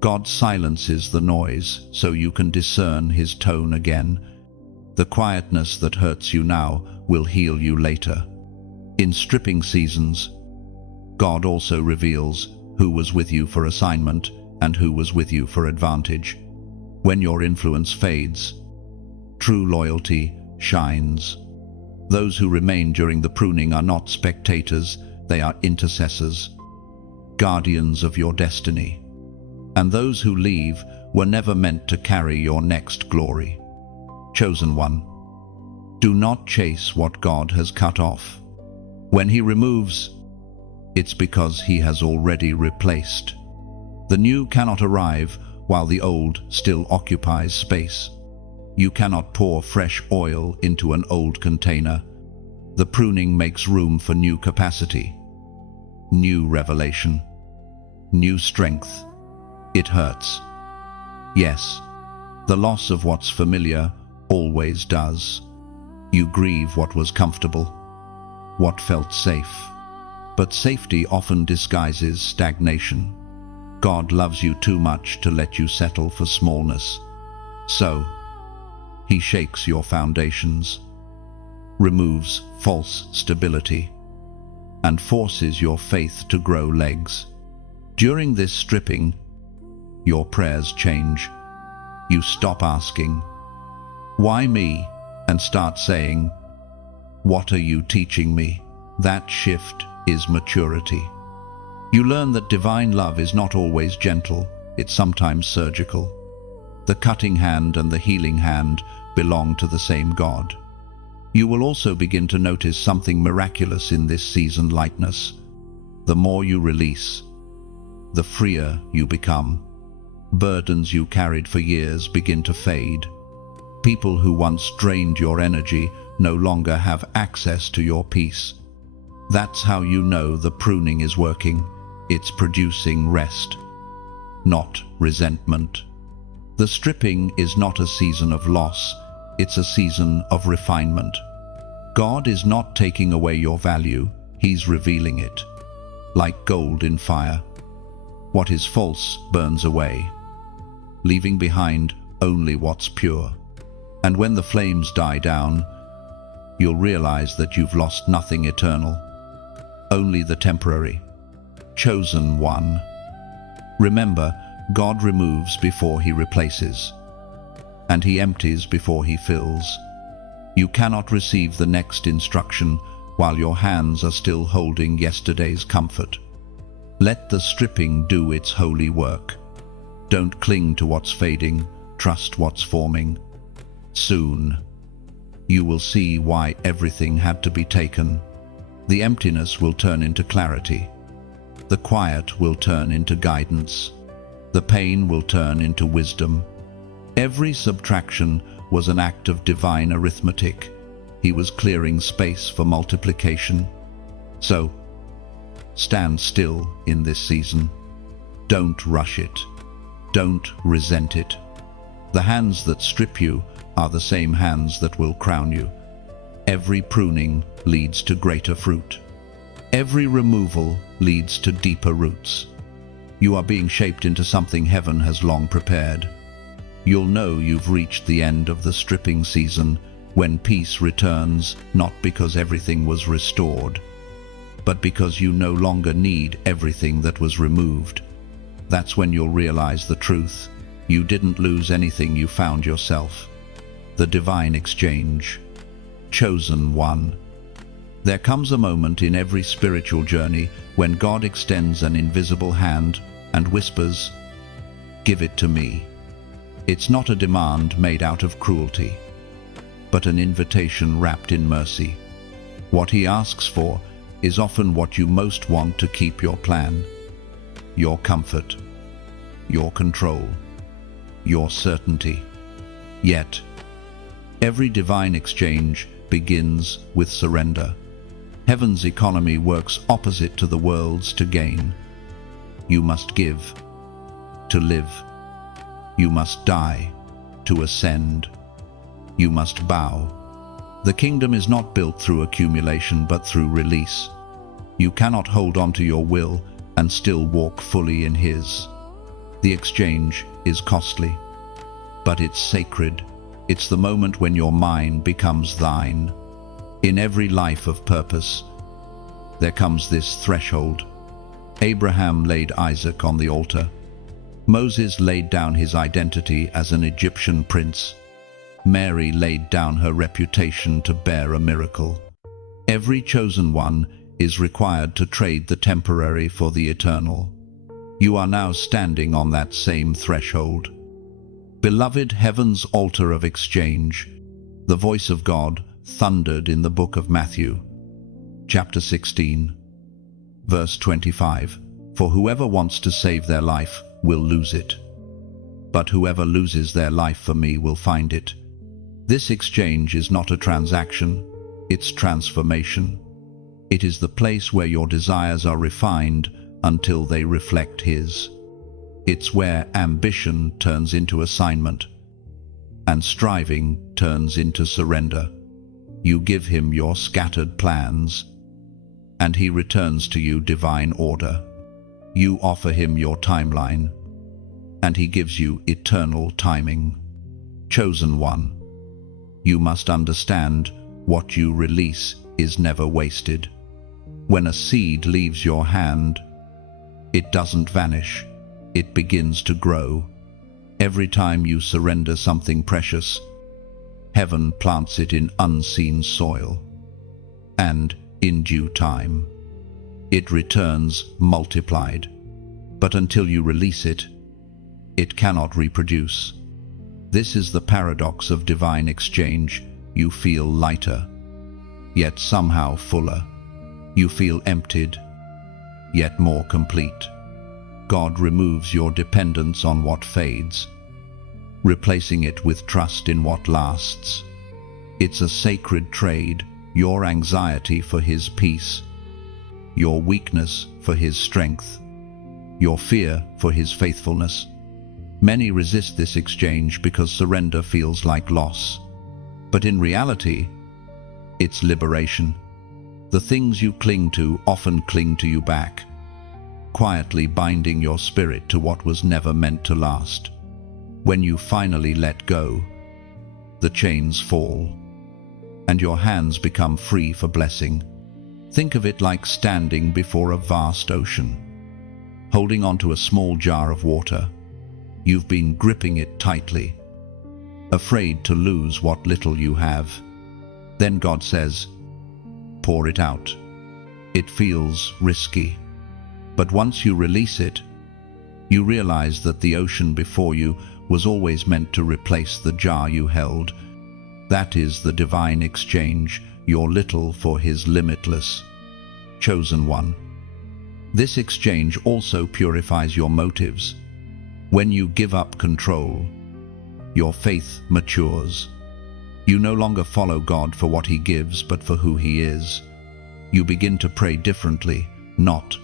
God silences the noise so you can discern His tone again. The quietness that hurts you now will heal you later. In stripping seasons, God also reveals who was with you for assignment and who was with you for advantage. When your influence fades, true loyalty shines. Those who remain during the pruning are not spectators, they are intercessors, guardians of your destiny. And those who leave were never meant to carry your next glory. Chosen one, do not chase what God has cut off. When He removes, it's because He has already replaced. The new cannot arrive while the old still occupies space. You cannot pour fresh oil into an old container. The pruning makes room for new capacity, new revelation, new strength. It hurts. Yes, the loss of what's familiar always does. You grieve what was comfortable, what felt safe. But safety often disguises stagnation. God loves you too much to let you settle for smallness. So, He shakes your foundations, removes false stability, and forces your faith to grow legs. During this stripping, your prayers change. You stop asking, "Why me?" and start saying, "What are you teaching me?" That shift is maturity. You learn that divine love is not always gentle, it's sometimes surgical. The cutting hand and the healing hand belong to the same God. You will also begin to notice something miraculous in this season: lightness. The more you release, the freer you become. Burdens you carried for years begin to fade. People who once drained your energy no longer have access to your peace. That's how you know the pruning is working. It's producing rest, not resentment. The stripping is not a season of loss, it's a season of refinement. God is not taking away your value, He's revealing it. Like gold in fire, what is false burns away, leaving behind only what's pure. And when the flames die down, you'll realize that you've lost nothing eternal, only the temporary. Chosen one. Remember, God removes before He replaces, and He empties before He fills. You cannot receive the next instruction while your hands are still holding yesterday's comfort. Let the stripping do its holy work. Don't cling to what's fading, trust what's forming. Soon, you will see why everything had to be taken. The emptiness will turn into clarity. The quiet will turn into guidance. The pain will turn into wisdom. Every subtraction was an act of divine arithmetic. He was clearing space for multiplication. So, stand still in this season. Don't rush it. Don't resent it. The hands that strip you are the same hands that will crown you. Every pruning leads to greater fruit. Every removal leads to deeper roots. You are being shaped into something heaven has long prepared. You'll know you've reached the end of the stripping season when peace returns, not because everything was restored, but because you no longer need everything that was removed. That's when you'll realize the truth. You didn't lose anything, you found yourself. The divine exchange. Chosen one. There comes a moment in every spiritual journey when God extends an invisible hand and whispers, "Give it to me." It's not a demand made out of cruelty, but an invitation wrapped in mercy. What He asks for is often what you most want to keep: your plan, your comfort, your control, your certainty. Yet, every divine exchange begins with surrender. Heaven's economy works opposite to the world's to gain. You must give to live. You must die to ascend. You must bow. The kingdom is not built through accumulation but through release. You cannot hold on to your will and still walk fully in His. The exchange is costly, but it's sacred. It's the moment when your mind becomes thine. In every life of purpose, there comes this threshold. Abraham laid Isaac on the altar. Moses laid down his identity as an Egyptian prince. Mary laid down her reputation to bear a miracle. Every chosen one is required to trade the temporary for the eternal. You are now standing on that same threshold. Beloved, heaven's altar of exchange. The voice of God thundered in the book of Matthew, chapter 16, verse 25. For whoever wants to save their life will lose it, but whoever loses their life for me will find it. This exchange is not a transaction, it's transformation. It is the place where your desires are refined until they reflect His. It's where ambition turns into assignment, and striving turns into surrender. You give Him your scattered plans, and He returns to you divine order. You offer Him your timeline, and He gives you eternal timing. Chosen one, you must understand what you release is never wasted. When a seed leaves your hand, it doesn't vanish, it begins to grow. Every time you surrender something precious, heaven plants it in unseen soil, and in due time, it returns multiplied. But until you release it, it cannot reproduce. This is the paradox of divine exchange. You feel lighter, yet somehow fuller. You feel emptied, yet more complete. God removes your dependence on what fades, replacing it with trust in what lasts. It's a sacred trade, your anxiety for His peace, your weakness for His strength, your fear for His faithfulness. Many resist this exchange because surrender feels like loss. But in reality, it's liberation. The things you cling to often cling to you back, quietly binding your spirit to what was never meant to last. When you finally let go, the chains fall, and your hands become free for blessing. Think of it like standing before a vast ocean, holding onto a small jar of water. You've been gripping it tightly, afraid to lose what little you have. Then God says, pour it out. It feels risky, but once you release it, you realize that the ocean before you was always meant to replace the jar you held. That is the divine exchange, your little for His limitless. Chosen one. This exchange also purifies your motives. When you give up control, your faith matures. You no longer follow God for what He gives, but for who He is. You begin to pray differently, not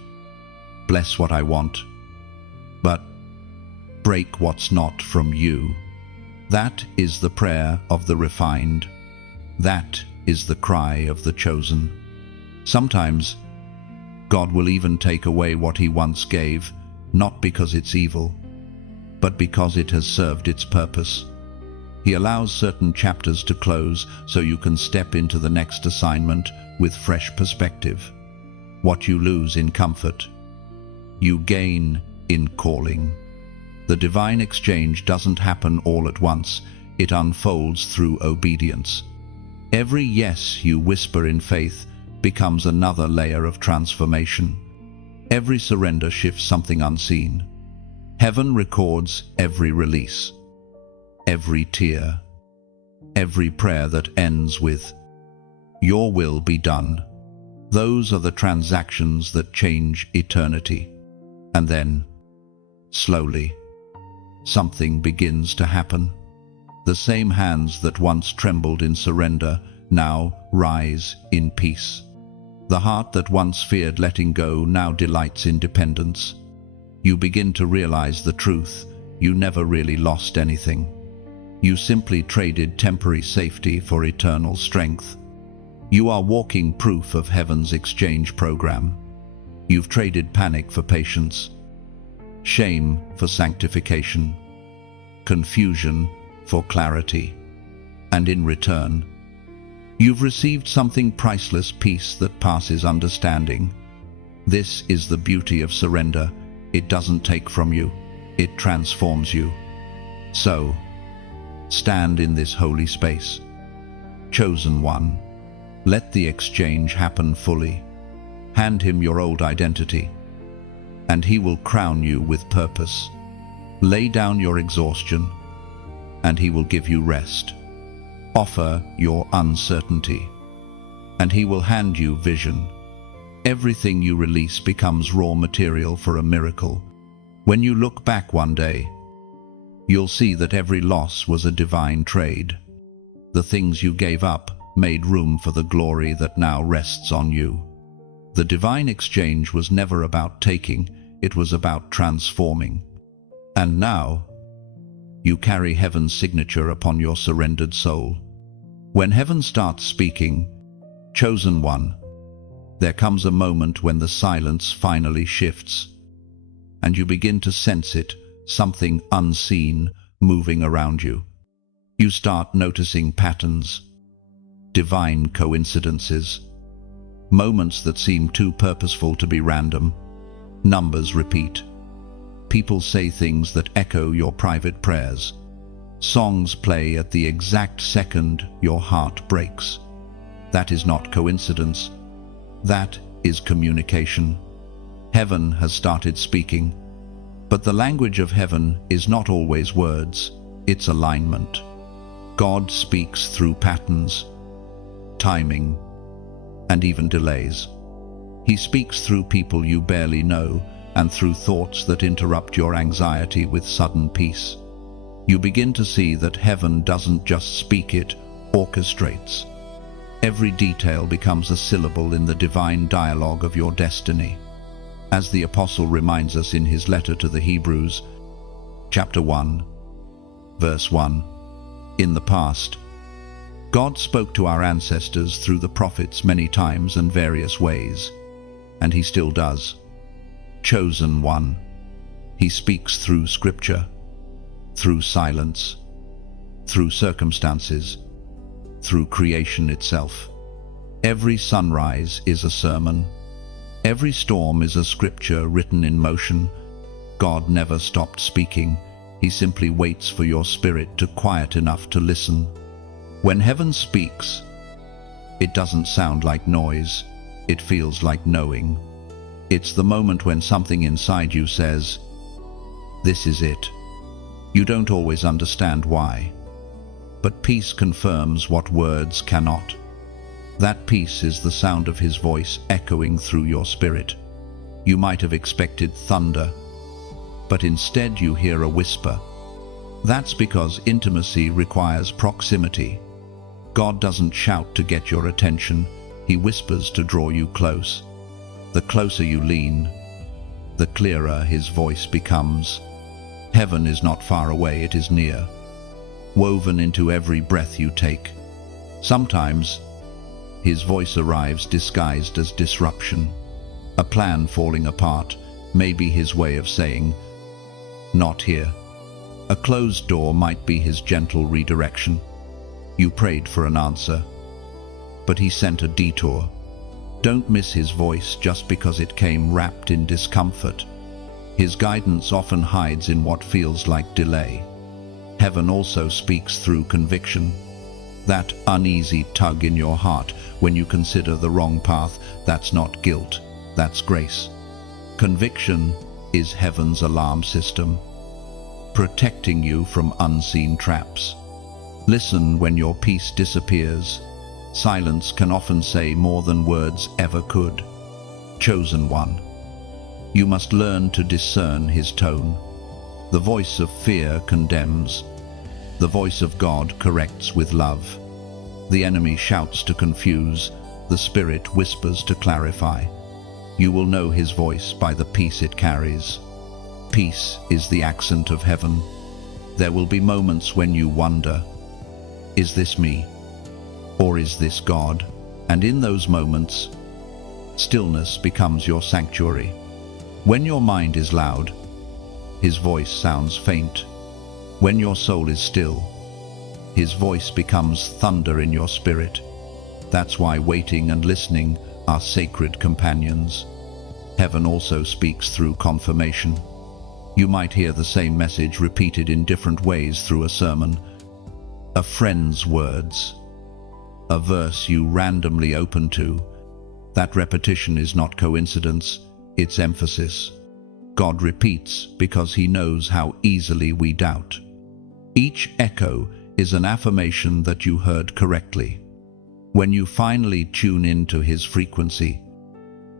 bless what I want, but break what's not from you. That is the prayer of the refined. That is the cry of the chosen. Sometimes God will even take away what He once gave, not because it's evil, but because it has served its purpose. He allows certain chapters to close so you can step into the next assignment with fresh perspective. What you lose in comfort, you gain in calling. The divine exchange doesn't happen all at once. It unfolds through obedience. Every yes you whisper in faith becomes another layer of transformation. Every surrender shifts something unseen. Heaven records every release, every tear, every prayer that ends with, "Your will be done." Those are the transactions that change eternity. And then, slowly, something begins to happen. The same hands that once trembled in surrender now rise in peace. The heart that once feared letting go now delights in dependence. You begin to realize the truth. You never really lost anything. You simply traded temporary safety for eternal strength. You are walking proof of heaven's exchange program. You've traded panic for patience, shame for sanctification, confusion for clarity. And in return, you've received something priceless, peace that passes understanding. This is the beauty of surrender. It doesn't take from you, it transforms you. So, stand in this holy space. Chosen one, let the exchange happen fully. Hand Him your old identity, and He will crown you with purpose. Lay down your exhaustion, and He will give you rest. Offer your uncertainty, and He will hand you vision. Everything you release becomes raw material for a miracle. When you look back one day, you'll see that every loss was a divine trade. The things you gave up made room for the glory that now rests on you. The divine exchange was never about taking, it was about transforming. And now, you carry heaven's signature upon your surrendered soul. When heaven starts speaking, chosen one, there comes a moment when the silence finally shifts, and you begin to sense it, something unseen moving around you. You start noticing patterns, divine coincidences, moments that seem too purposeful to be random. Numbers repeat. People say things that echo your private prayers. Songs play at the exact second your heart breaks. That is not coincidence. That is communication. Heaven has started speaking. But the language of heaven is not always words, it's alignment. God speaks through patterns, timing, and even delays. He speaks through people you barely know, and through thoughts that interrupt your anxiety with sudden peace. You begin to see that heaven doesn't just speak, it orchestrates. Every detail becomes a syllable in the divine dialogue of your destiny. As the Apostle reminds us in his letter to the Hebrews, chapter 1, verse 1, in the past, God spoke to our ancestors through the prophets many times and various ways, and he still does. Chosen one. He speaks through scripture, through silence, through circumstances, through creation itself. Every sunrise is a sermon. Every storm is a scripture written in motion. God never stopped speaking. He simply waits for your spirit to quiet enough to listen. When heaven speaks, it doesn't sound like noise. It feels like knowing. It's the moment when something inside you says, "This is it." You don't always understand why, but peace confirms what words cannot. That peace is the sound of his voice echoing through your spirit. You might have expected thunder, but instead you hear a whisper. That's because intimacy requires proximity. God doesn't shout to get your attention, he whispers to draw you close. The closer you lean, the clearer his voice becomes. Heaven is not far away, it is near, woven into every breath you take. Sometimes, his voice arrives disguised as disruption. A plan falling apart may be his way of saying, "Not here." A closed door might be his gentle redirection. You prayed for an answer, but he sent a detour. Don't miss his voice just because it came wrapped in discomfort. His guidance often hides in what feels like delay. Heaven also speaks through conviction. That uneasy tug in your heart when you consider the wrong path, that's not guilt, that's grace. Conviction is heaven's alarm system, protecting you from unseen traps. Listen when your peace disappears. Silence can often say more than words ever could. Chosen one. You must learn to discern his tone. The voice of fear condemns. The voice of God corrects with love. The enemy shouts to confuse. The Spirit whispers to clarify. You will know his voice by the peace it carries. Peace is the accent of heaven. There will be moments when you wonder, is this me? Or is this God? And in those moments, stillness becomes your sanctuary. When your mind is loud, his voice sounds faint. When your soul is still, his voice becomes thunder in your spirit. That's why waiting and listening are sacred companions. Heaven also speaks through confirmation. You might hear the same message repeated in different ways through a sermon, a friend's words, a verse you randomly open to. That repetition is not coincidence, it's emphasis. God repeats because he knows how easily we doubt. Each echo is an affirmation that you heard correctly. When you finally tune into his frequency,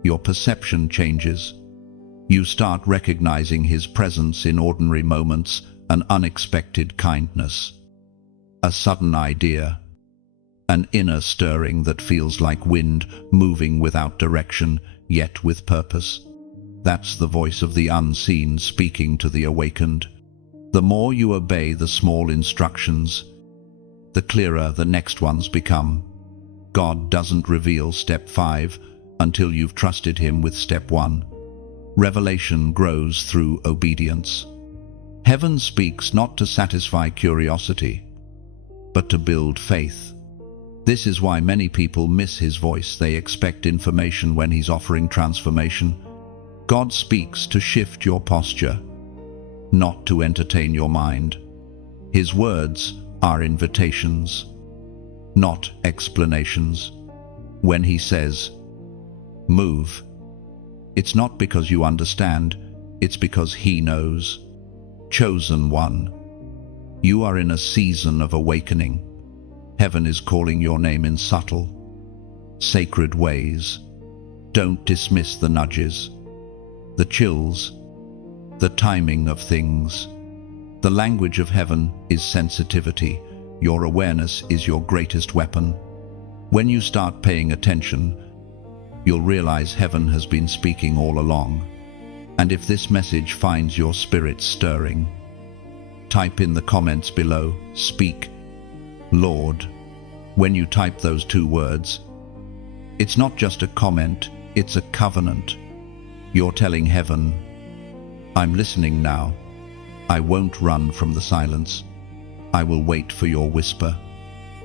your perception changes. You start recognizing his presence in ordinary moments, an unexpected kindness, a sudden idea, an inner stirring that feels like wind moving without direction, yet with purpose. That's the voice of the unseen speaking to the awakened. The more you obey the small instructions, the clearer the next ones become. God doesn't reveal step 5 until you've trusted him with step 1. Revelation grows through obedience. Heaven speaks not to satisfy curiosity, but to build faith. This is why many people miss his voice. They expect information when he's offering transformation. God speaks to shift your posture, not to entertain your mind. His words are invitations, not explanations. When he says, "Move," it's not because you understand, it's because he knows. Chosen one. You are in a season of awakening. Heaven is calling your name in subtle, sacred ways. Don't dismiss the nudges. the chills, the timing of things. The language of heaven is sensitivity. Your awareness is your greatest weapon. When you start paying attention, you'll realize heaven has been speaking all along. And if this message finds your spirit stirring, type in the comments below, "Speak, Lord." When you type those 2 words, it's not just a comment, it's a covenant. You're telling heaven, "I'm listening now. I won't run from the silence. I will wait for your whisper."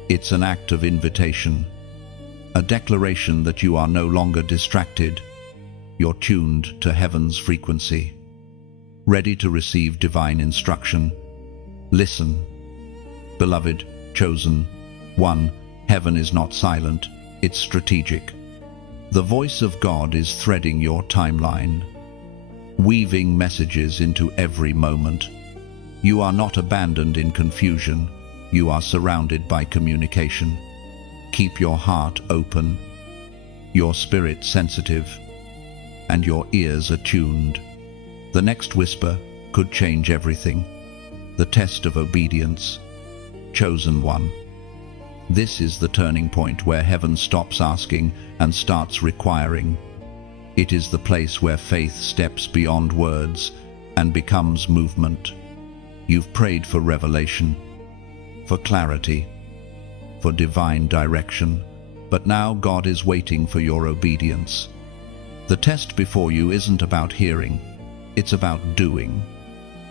It's an act of invitation, a declaration that you are no longer distracted. You're tuned to heaven's frequency, ready to receive divine instruction. Listen, beloved, chosen one, heaven is not silent, it's strategic. The voice of God is threading your timeline, weaving messages into every moment. You are not abandoned in confusion, you are surrounded by communication. Keep your heart open, your spirit sensitive, and your ears attuned. The next whisper could change everything. The test of obedience. Chosen one. This is the turning point where heaven stops asking and starts requiring. It is the place where faith steps beyond words and becomes movement. You've prayed for revelation, for clarity, for divine direction, but now God is waiting for your obedience. The test before you isn't about hearing, it's about doing.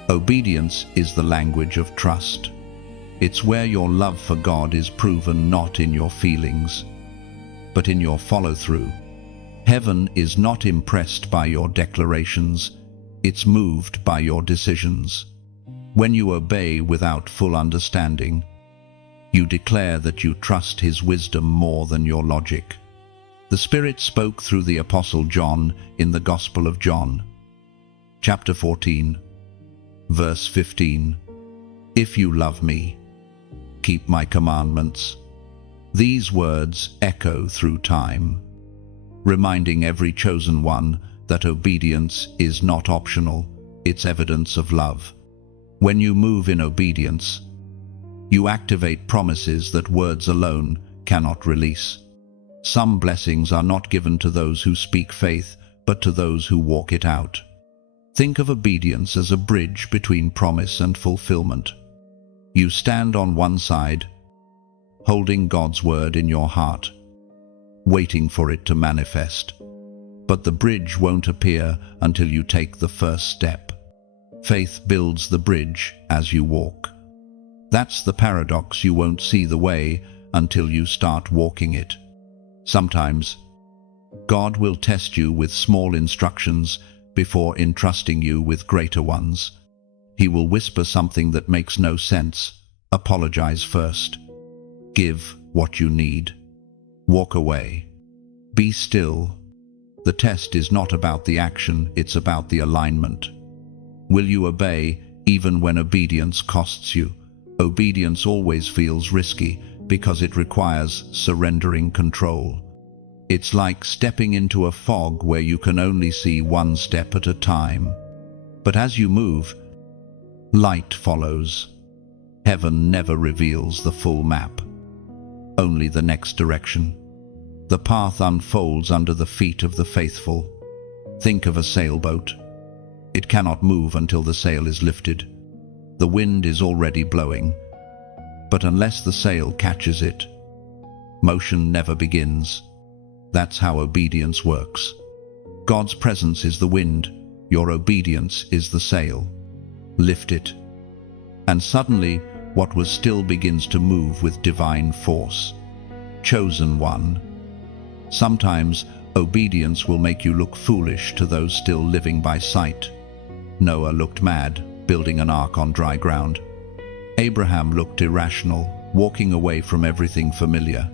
Obedience is the language of trust. It's where your love for God is proven not in your feelings, but in your follow-through. Heaven is not impressed by your declarations, it's moved by your decisions. When you obey without full understanding, you declare that you trust His wisdom more than your logic. The Spirit spoke through the Apostle John in the Gospel of John, chapter 14, verse 15. "If you love me, keep my commandments." These words echo through time, reminding every chosen one that obedience is not optional, it's evidence of love. When you move in obedience, you activate promises that words alone cannot release. Some blessings are not given to those who speak faith, but to those who walk it out. Think of obedience as a bridge between promise and fulfillment. You stand on one side, holding God's word in your heart, waiting for it to manifest. But the bridge won't appear until you take the first step. Faith builds the bridge as you walk. That's the paradox. You won't see the way until you start walking it. Sometimes, God will test you with small instructions before entrusting you with greater ones. He will whisper something that makes no sense. Apologize first. Give what you need. Walk away. Be still. The test is not about the action, it's about the alignment. Will you obey even when obedience costs you? Obedience always feels risky because it requires surrendering control. It's like stepping into a fog where you can only see one step at a time. But as you move, light follows. Heaven never reveals the full map, only the next direction. The path unfolds under the feet of the faithful. Think of a sailboat. It cannot move until the sail is lifted. The wind is already blowing, but unless the sail catches it, motion never begins. That's how obedience works. God's presence is the wind, your obedience is the sail. Lift it, and suddenly what was still begins to move with divine force. Chosen one. Sometimes obedience will make you look foolish to those still living by sight. Noah looked mad, building an ark on dry ground. Abraham looked irrational, walking away from everything familiar.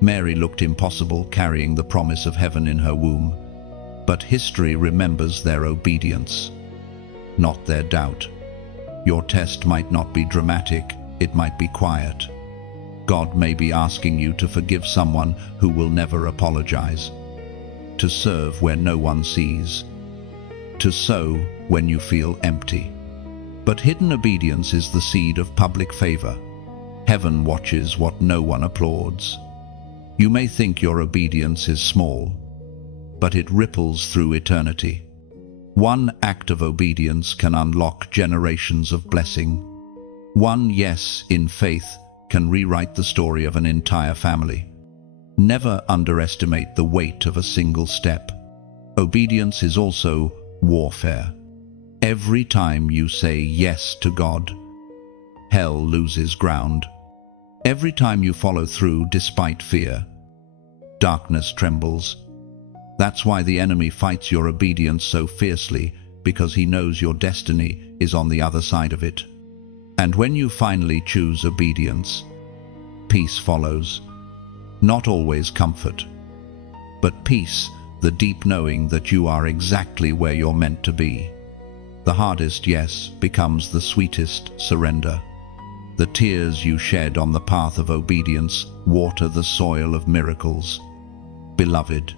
Mary looked impossible, carrying the promise of heaven in her womb. But history remembers their obedience, not their doubt. Your test might not be dramatic, it might be quiet. God may be asking you to forgive someone who will never apologize, to serve where no one sees, to sow when you feel empty. But hidden obedience is the seed of public favor. Heaven watches what no one applauds. You may think your obedience is small, but it ripples through eternity. One act of obedience can unlock generations of blessing. One yes in faith can rewrite the story of an entire family. Never underestimate the weight of a single step. Obedience is also warfare. Every time you say yes to God, hell loses ground. Every time you follow through despite fear, darkness trembles. That's why the enemy fights your obedience so fiercely, because he knows your destiny is on the other side of it. And when you finally choose obedience, peace follows. Not always comfort, but peace, the deep knowing that you are exactly where you're meant to be. The hardest yes becomes the sweetest surrender. The tears you shed on the path of obedience water the soil of miracles. Beloved,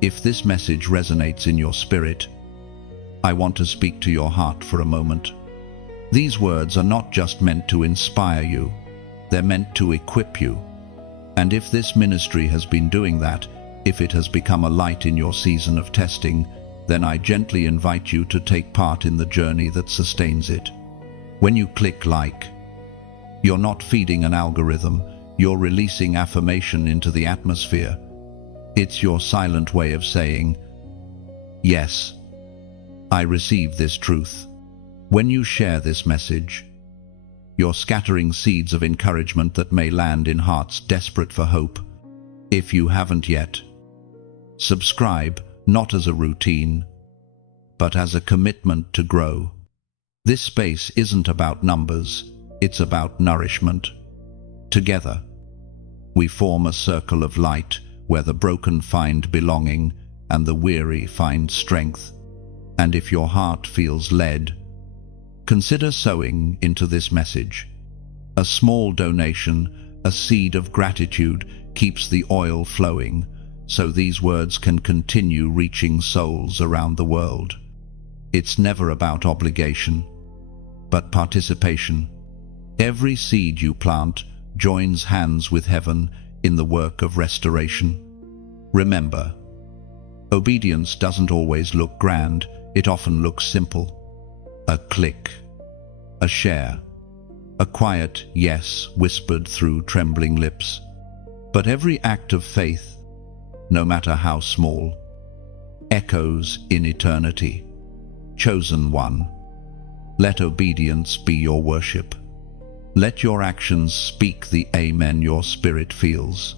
if this message resonates in your spirit, I want to speak to your heart for a moment. These words are not just meant to inspire you, they're meant to equip you. And if this ministry has been doing that, if it has become a light in your season of testing, then I gently invite you to take part in the journey that sustains it. When you click like, you're not feeding an algorithm, you're releasing affirmation into the atmosphere. It's your silent way of saying, yes, I receive this truth. When you share this message, you're scattering seeds of encouragement that may land in hearts desperate for hope. If you haven't yet, subscribe, not as a routine, but as a commitment to grow. This space isn't about numbers, it's about nourishment. Together, we form a circle of light where the broken find belonging and the weary find strength. And if your heart feels led, consider sowing into this message. A small donation, a seed of gratitude, keeps the oil flowing, so these words can continue reaching souls around the world. It's never about obligation, but participation. Every seed you plant joins hands with heaven in the work of restoration. Remember, obedience doesn't always look grand, it often looks simple. A click, a share, a quiet yes whispered through trembling lips. But every act of faith, no matter how small, echoes in eternity. Chosen one, let obedience be your worship. Let your actions speak the amen your spirit feels.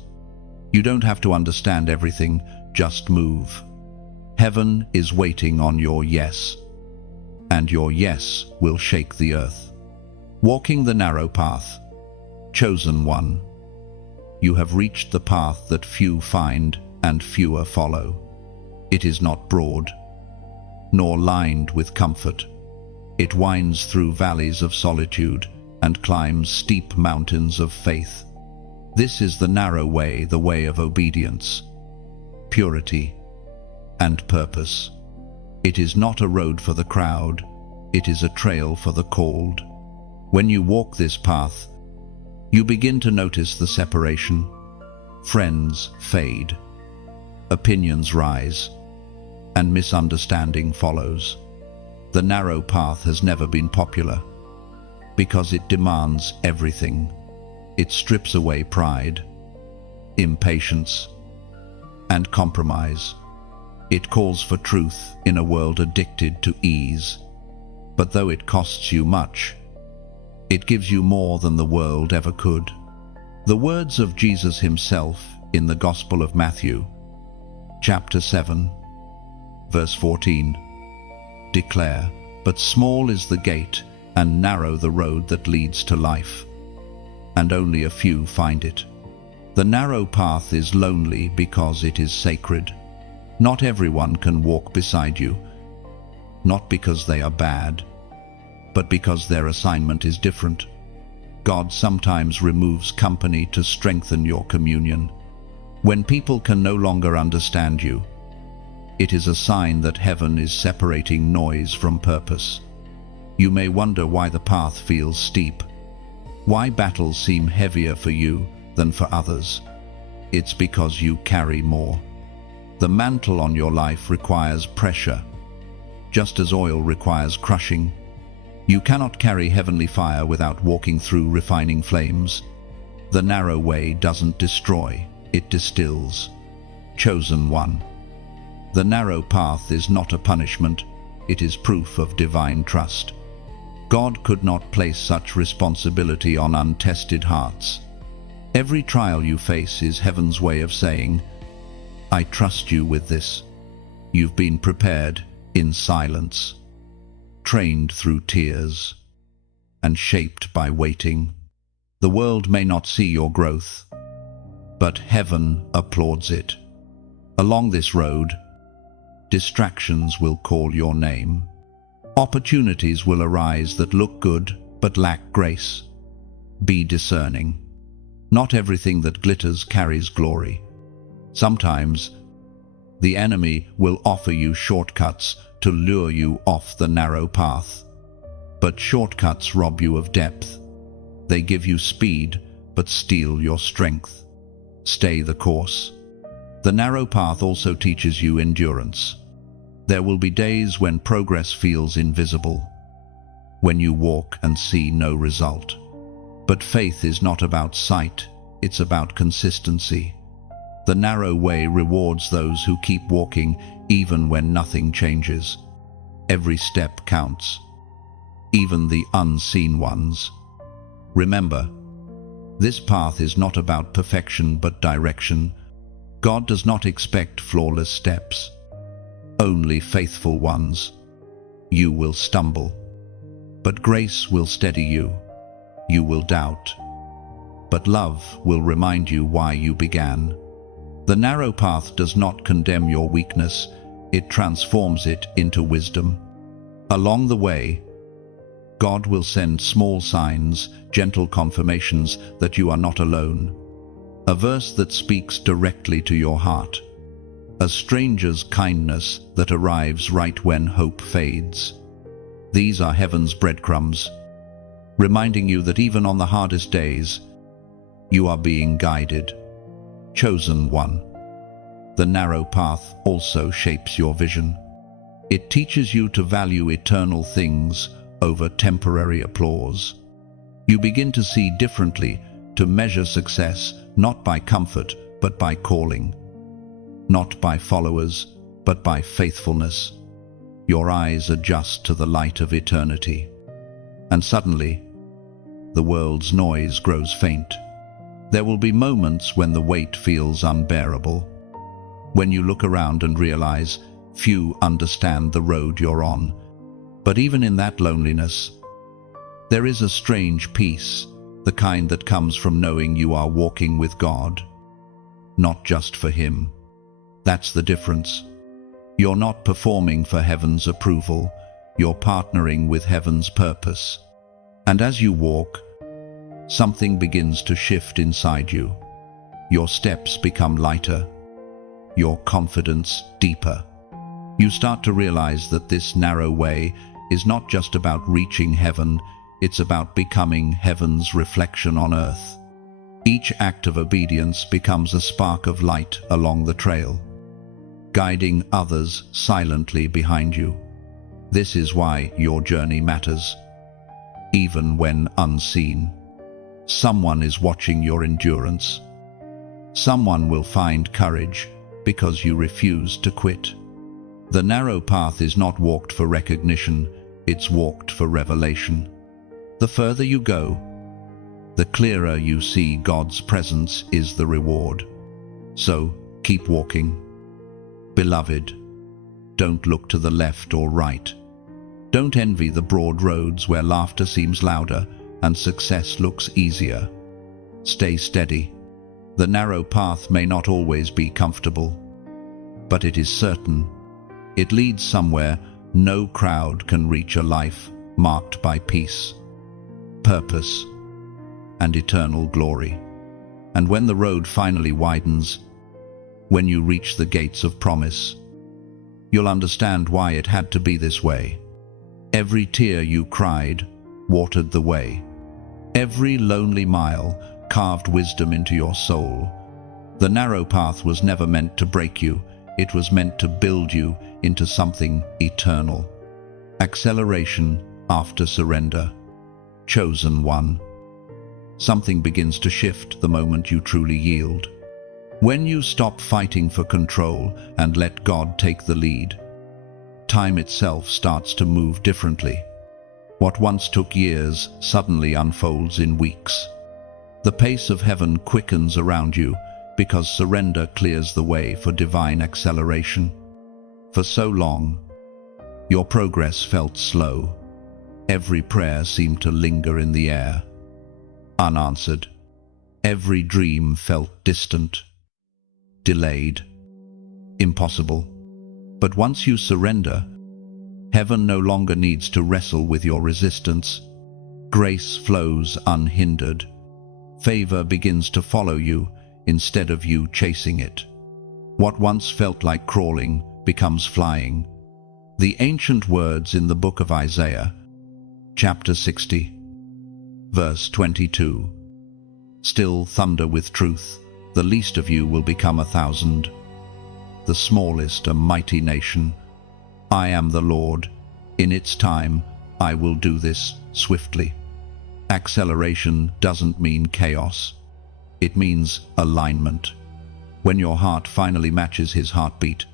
You don't have to understand everything, just move. Heaven is waiting on your yes, and your yes will shake the earth. Walking the narrow path, chosen one, you have reached the path that few find and fewer follow. It is not broad, nor lined with comfort. It winds through valleys of solitude and climbs steep mountains of faith. This is the narrow way, the way of obedience, purity, and purpose. It is not a road for the crowd, it is a trail for the called. When you walk this path, you begin to notice the separation. Friends fade, opinions rise, and misunderstanding follows. The narrow path has never been popular, because it demands everything. It strips away pride, impatience, and compromise. It calls for truth in a world addicted to ease. But though it costs you much, it gives you more than the world ever could. The words of Jesus himself in the Gospel of Matthew, chapter 7, verse 14, declare, "But small is the gate, and narrow the road that leads to life, and only a few find it." The narrow path is lonely because it is sacred. Not everyone can walk beside you, not because they are bad, but because their assignment is different. God sometimes removes company to strengthen your communion. When people can no longer understand you, It is a sign that heaven is separating noise from purpose. You may wonder why the path feels steep, why battles seem heavier for you than for others. It's because you carry more. The mantle on your life requires pressure, just as oil requires crushing. You cannot carry heavenly fire without walking through refining flames. The narrow way doesn't destroy, it distills. Chosen one. The narrow path is not a punishment, it is proof of divine trust. God could not place such responsibility on untested hearts. Every trial you face is heaven's way of saying, I trust you with this. You've been prepared in silence, trained through tears, and shaped by waiting. The world may not see your growth, but heaven applauds it. Along this road, distractions will call your name. Opportunities will arise that look good but lack grace. Be discerning. Not everything that glitters carries glory. Sometimes, the enemy will offer you shortcuts to lure you off the narrow path. But shortcuts rob you of depth. They give you speed, but steal your strength. Stay the course. The narrow path also teaches you endurance. There will be days when progress feels invisible, when you walk and see no result. But faith is not about sight, it's about consistency. The narrow way rewards those who keep walking even when nothing changes. Every step counts, even the unseen ones. Remember, this path is not about perfection but direction. God does not expect flawless steps, only faithful ones. You will stumble, but grace will steady you. You will doubt, but love will remind you why you began. The narrow path does not condemn your weakness, it transforms it into wisdom. Along the way, God will send small signs, gentle confirmations that you are not alone. A verse that speaks directly to your heart. A stranger's kindness that arrives right when hope fades. These are heaven's breadcrumbs, reminding you that even on the hardest days, you are being guided. Chosen one. The narrow path also shapes your vision. It teaches you to value eternal things over temporary applause. You begin to see differently, to measure success not by comfort but by calling. Not by followers, but by faithfulness. Your eyes adjust to the light of eternity. And suddenly, the world's noise grows faint. There will be moments when the weight feels unbearable. When you look around and realize few understand the road you're on. But even in that loneliness, there is a strange peace, the kind that comes from knowing you are walking with God, not just for Him. That's the difference. You're not performing for heaven's approval, you're partnering with heaven's purpose. And as you walk, something begins to shift inside you. Your steps become lighter, your confidence deeper. You start to realize that this narrow way is not just about reaching heaven, it's about becoming heaven's reflection on earth. Each act of obedience becomes a spark of light along the trail, guiding others silently behind you. This is why your journey matters. Even when unseen, someone is watching your endurance. Someone will find courage because you refuse to quit. The narrow path is not walked for recognition, it's walked for revelation. The further you go, the clearer you see God's presence is the reward. So, keep walking. Beloved, don't look to the left or right. Don't envy the broad roads where laughter seems louder and success looks easier. Stay steady. The narrow path may not always be comfortable, but it is certain. It leads somewhere no crowd can reach, a life marked by peace, purpose, and eternal glory. And when the road finally widens, when you reach the gates of promise, you'll understand why it had to be this way. Every tear you cried watered the way. Every lonely mile carved wisdom into your soul. The narrow path was never meant to break you. It was meant to build you into something eternal. Acceleration after surrender. Chosen one. Something begins to shift the moment you truly yield. When you stop fighting for control and let God take the lead, time itself starts to move differently. What once took years suddenly unfolds in weeks. The pace of heaven quickens around you because surrender clears the way for divine acceleration. For so long, your progress felt slow. Every prayer seemed to linger in the air, unanswered. Every dream felt distant, delayed, impossible. But once you surrender, heaven no longer needs to wrestle with your resistance. Grace flows unhindered. Favor begins to follow you instead of you chasing it. What once felt like crawling becomes flying. The ancient words in the book of Isaiah, chapter 60, verse 22. Still thunder with truth, the least of you will become 1,000. The smallest a mighty nation. I am the Lord. In its time, I will do this swiftly. Acceleration doesn't mean chaos. It means alignment. When your heart finally matches his heartbeat,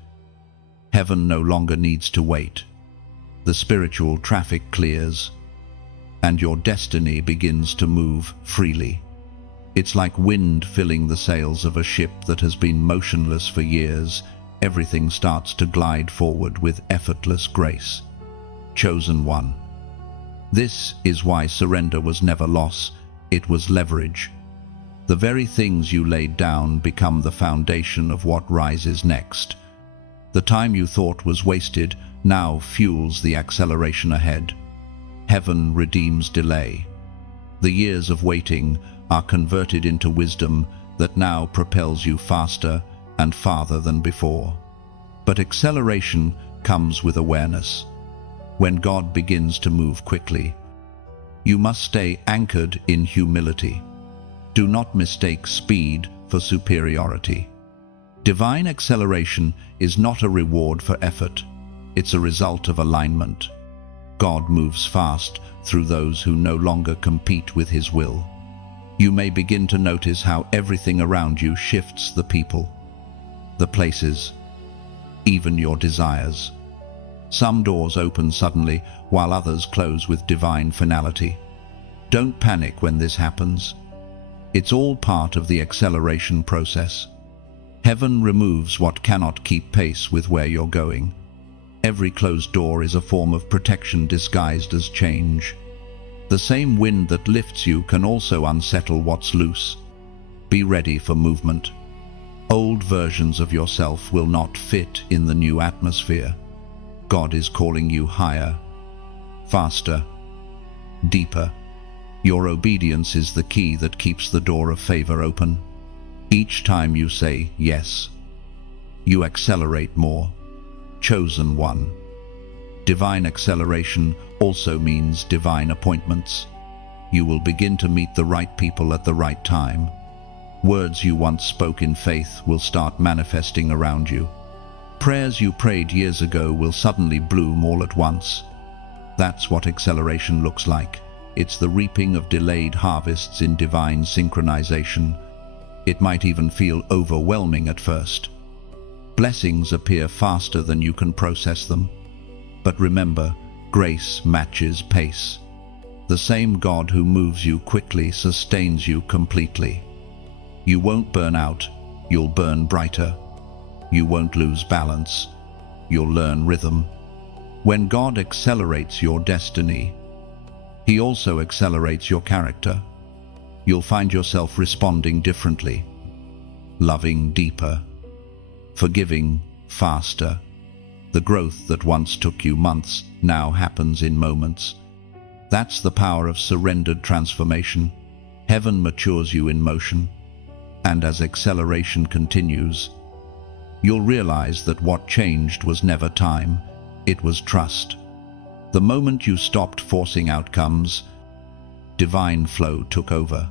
heaven no longer needs to wait. The spiritual traffic clears, and your destiny begins to move freely. It's like wind filling the sails of a ship that has been motionless for years. Everything starts to glide forward with effortless grace. Chosen one. This is why surrender was never loss, it was leverage. The very things you laid down become the foundation of what rises next. The time you thought was wasted now fuels the acceleration ahead. Heaven redeems delay. The years of waiting are converted into wisdom that now propels you faster and farther than before. But acceleration comes with awareness. When God begins to move quickly, you must stay anchored in humility. Do not mistake speed for superiority. Divine acceleration is not a reward for effort. It's a result of alignment. God moves fast through those who no longer compete with his will. You may begin to notice how everything around you shifts: the people, the places, even your desires. Some doors open suddenly, while others close with divine finality. Don't panic when this happens. It's all part of the acceleration process. Heaven removes what cannot keep pace with where you're going. Every closed door is a form of protection disguised as change. The same wind that lifts you can also unsettle what's loose. Be ready for movement. Old versions of yourself will not fit in the new atmosphere. God is calling you higher, faster, deeper. Your obedience is the key that keeps the door of favor open. Each time you say yes, you accelerate more. Chosen one. Divine acceleration also means divine appointments. You will begin to meet the right people at the right time. Words you once spoke in faith will start manifesting around you. Prayers you prayed years ago will suddenly bloom all at once. That's what acceleration looks like. It's the reaping of delayed harvests in divine synchronization. It might even feel overwhelming at first. Blessings appear faster than you can process them. But remember, grace matches pace. The same God who moves you quickly sustains you completely. You won't burn out, you'll burn brighter. You won't lose balance, you'll learn rhythm. When God accelerates your destiny, he also accelerates your character. You'll find yourself responding differently, loving deeper, forgiving faster. The growth that once took you months now happens in moments. That's the power of surrendered transformation. Heaven matures you in motion, and as acceleration continues, you'll realize that what changed was never time, it was trust. The moment you stopped forcing outcomes, divine flow took over.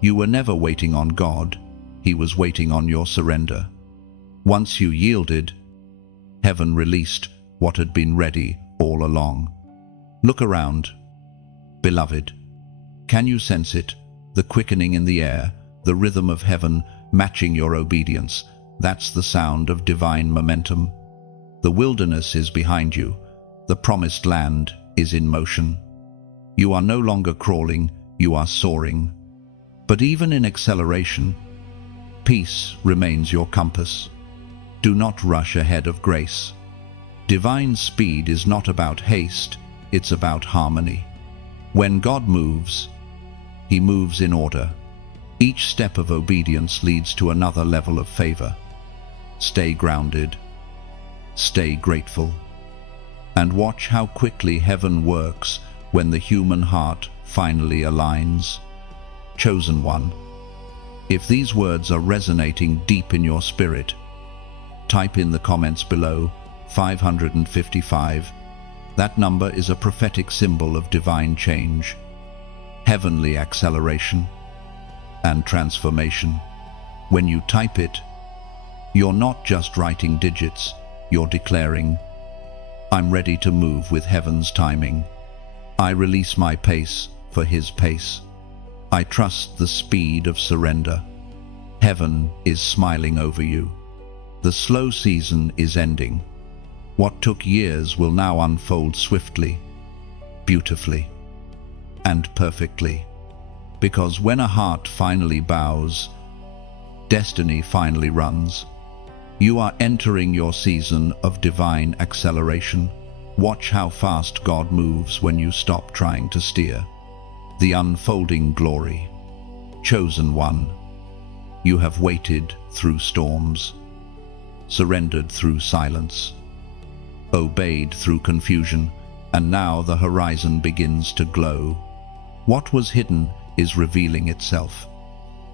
You were never waiting on God, He was waiting on your surrender. Once you yielded, heaven released what had been ready all along. Look around, beloved. Can you sense it? The quickening in the air, the rhythm of heaven matching your obedience. That's the sound of divine momentum. The wilderness is behind you. The promised land is in motion. You are no longer crawling, you are soaring. But even in acceleration, peace remains your compass. Do not rush ahead of grace. Divine speed is not about haste, it's about harmony. When God moves, He moves in order. Each step of obedience leads to another level of favor. Stay grounded. Stay grateful. And watch how quickly heaven works when the human heart finally aligns. Chosen one, if these words are resonating deep in your spirit, type in the comments below 555. That number is a prophetic symbol of divine change, heavenly acceleration, and transformation. When you type it, you're not just writing digits, you're declaring, I'm ready to move with heaven's timing. I release my pace for His pace. I trust the speed of surrender. Heaven is smiling over you. The slow season is ending. What took years will now unfold swiftly, beautifully, and perfectly. Because when a heart finally bows, destiny finally runs. You are entering your season of divine acceleration. Watch how fast God moves when you stop trying to steer. The unfolding glory. Chosen one, you have waited through storms, surrendered through silence, obeyed through confusion, and now the horizon begins to glow. What was hidden is revealing itself.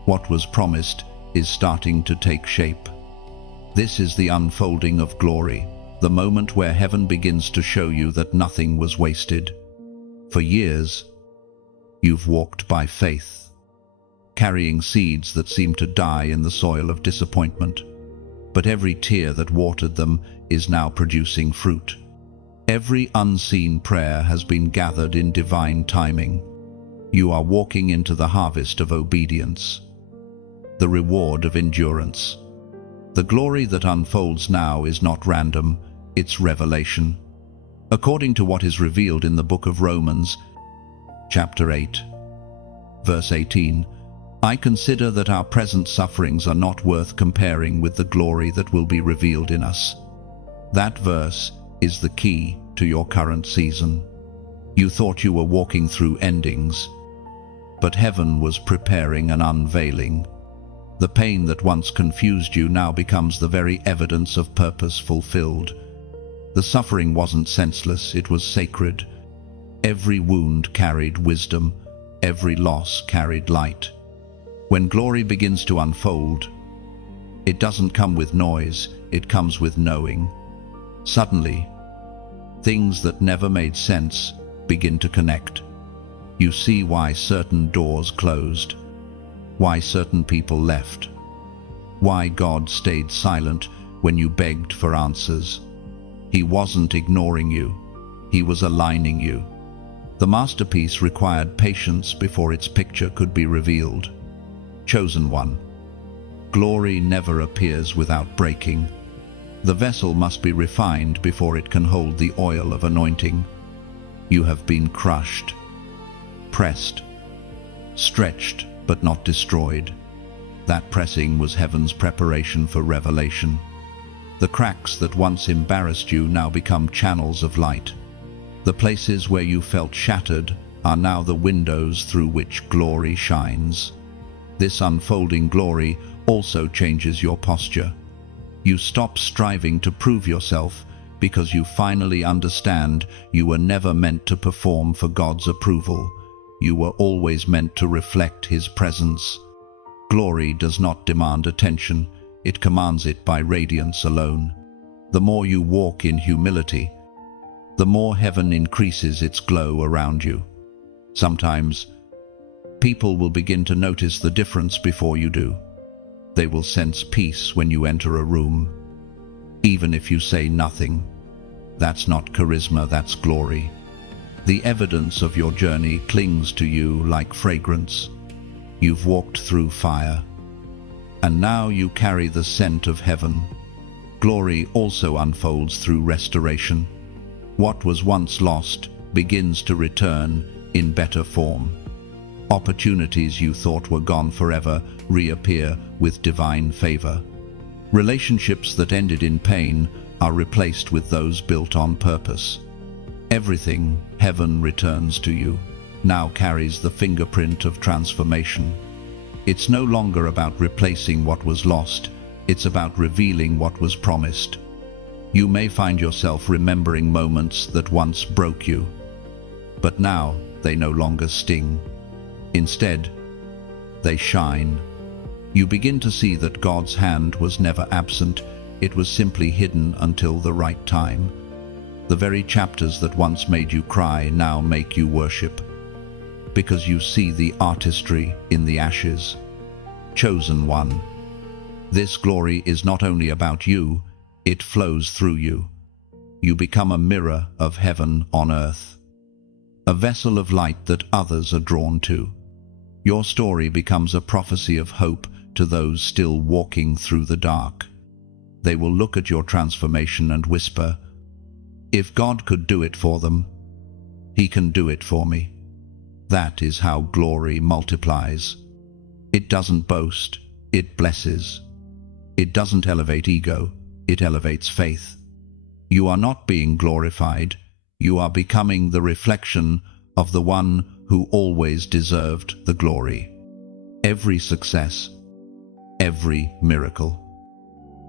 What was promised is starting to take shape. This is the unfolding of glory, the moment where heaven begins to show you that nothing was wasted. For years, you've walked by faith, carrying seeds that seem to die in the soil of disappointment. But every tear that watered them is now producing fruit. Every unseen prayer has been gathered in divine timing. You are walking into the harvest of obedience, the reward of endurance. The glory that unfolds now is not random, it's revelation. According to what is revealed in the book of Romans, chapter 8, verse 18, I consider that our present sufferings are not worth comparing with the glory that will be revealed in us. That verse is the key to your current season. You thought you were walking through endings, but heaven was preparing an unveiling. The pain that once confused you now becomes the very evidence of purpose fulfilled. The suffering wasn't senseless, it was sacred. Every wound carried wisdom, every loss carried light. When glory begins to unfold, it doesn't come with noise, it comes with knowing. Suddenly, things that never made sense begin to connect. You see why certain doors closed, why certain people left, why God stayed silent when you begged for answers. He wasn't ignoring you, He was aligning you. The masterpiece required patience before its picture could be revealed. Chosen one, glory never appears without breaking. The vessel must be refined before it can hold the oil of anointing. You have been crushed, pressed, stretched, but not destroyed. That pressing was heaven's preparation for revelation. The cracks that once embarrassed you now become channels of light. The places where you felt shattered are now the windows through which glory shines. This unfolding glory also changes your posture. You stop striving to prove yourself because you finally understand you were never meant to perform for God's approval. You were always meant to reflect His presence. Glory does not demand attention, it commands it by radiance alone. The more you walk in humility, the more heaven increases its glow around you. Sometimes, people will begin to notice the difference before you do. They will sense peace when you enter a room, even if you say nothing. That's not charisma, that's glory. The evidence of your journey clings to you like fragrance. You've walked through fire, and now you carry the scent of heaven. Glory also unfolds through restoration. What was once lost begins to return in better form. Opportunities you thought were gone forever reappear with divine favor. Relationships that ended in pain are replaced with those built on purpose. Everything heaven returns to you now carries the fingerprint of transformation. It's no longer about replacing what was lost, it's about revealing what was promised. You may find yourself remembering moments that once broke you, but now they no longer sting. Instead, they shine. You begin to see that God's hand was never absent, it was simply hidden until the right time. The very chapters that once made you cry now make you worship, because you see the artistry in the ashes. Chosen one. This glory is not only about you, it flows through you. You become a mirror of heaven on earth, a vessel of light that others are drawn to. Your story becomes a prophecy of hope to those still walking through the dark. They will look at your transformation and whisper, "If God could do it for them, He can do it for me." That is how glory multiplies. It doesn't boast, it blesses. It doesn't elevate ego, it elevates faith. You are not being glorified, you are becoming the reflection of the one who always deserved the glory. Every success, every miracle,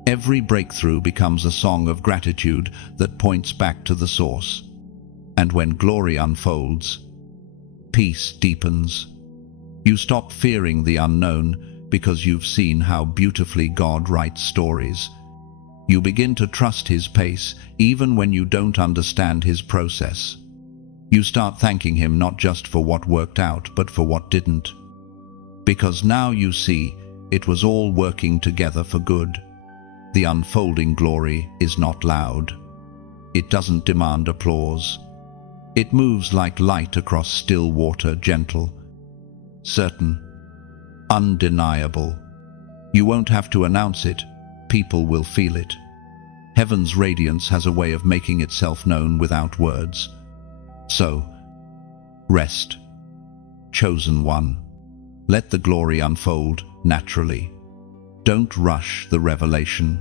every breakthrough becomes a song of gratitude that points back to the source. And when glory unfolds, peace deepens. You stop fearing the unknown because you've seen how beautifully God writes stories. You begin to trust His pace even when you don't understand His process. You start thanking Him not just for what worked out, but for what didn't. Because now you see it was all working together for good. The unfolding glory is not loud. It doesn't demand applause. It moves like light across still water, gentle, certain, undeniable. You won't have to announce it, people will feel it. Heaven's radiance has a way of making itself known without words. So, rest, chosen one. Let the glory unfold naturally. Don't rush the revelation.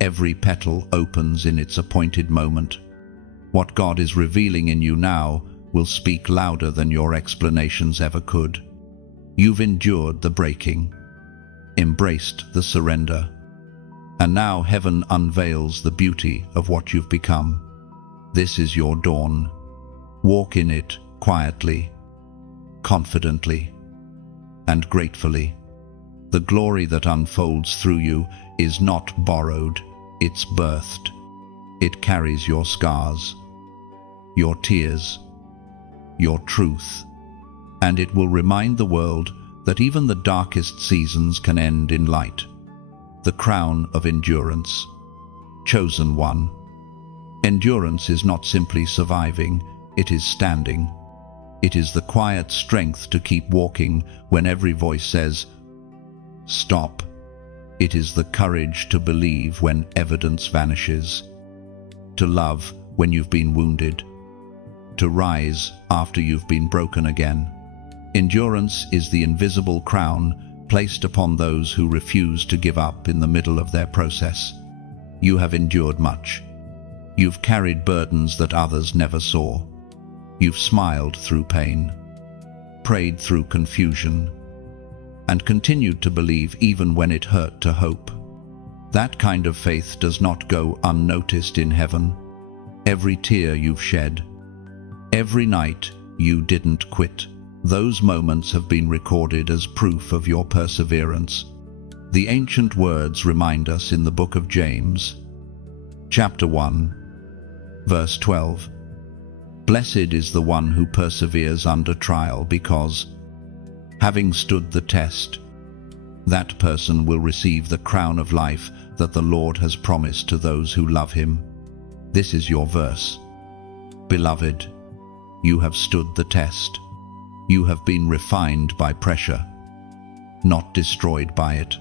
Every petal opens in its appointed moment. What God is revealing in you now will speak louder than your explanations ever could. You've endured the breaking, embraced the surrender, and now heaven unveils the beauty of what you've become. This is your dawn. Walk in it quietly, confidently, and gratefully. The glory that unfolds through you is not borrowed, it's birthed. It carries your scars, your tears, your truth, and it will remind the world that even the darkest seasons can end in light. The crown of endurance. Chosen one. Endurance is not simply surviving, it is standing. It is the quiet strength to keep walking when every voice says, "Stop." It is the courage to believe when evidence vanishes, to love when you've been wounded, to rise after you've been broken again. Endurance is the invisible crown placed upon those who refuse to give up in the middle of their process. You have endured much. You've carried burdens that others never saw. You've smiled through pain, prayed through confusion, and continued to believe even when it hurt to hope. That kind of faith does not go unnoticed in heaven. Every tear you've shed, every night you didn't quit, those moments have been recorded as proof of your perseverance. The ancient words remind us in the book of James, chapter 1, verse 12. Blessed is the one who perseveres under trial, because, having stood the test, that person will receive the crown of life that the Lord has promised to those who love him. This is your verse. Beloved, you have stood the test. You have been refined by pressure, not destroyed by it.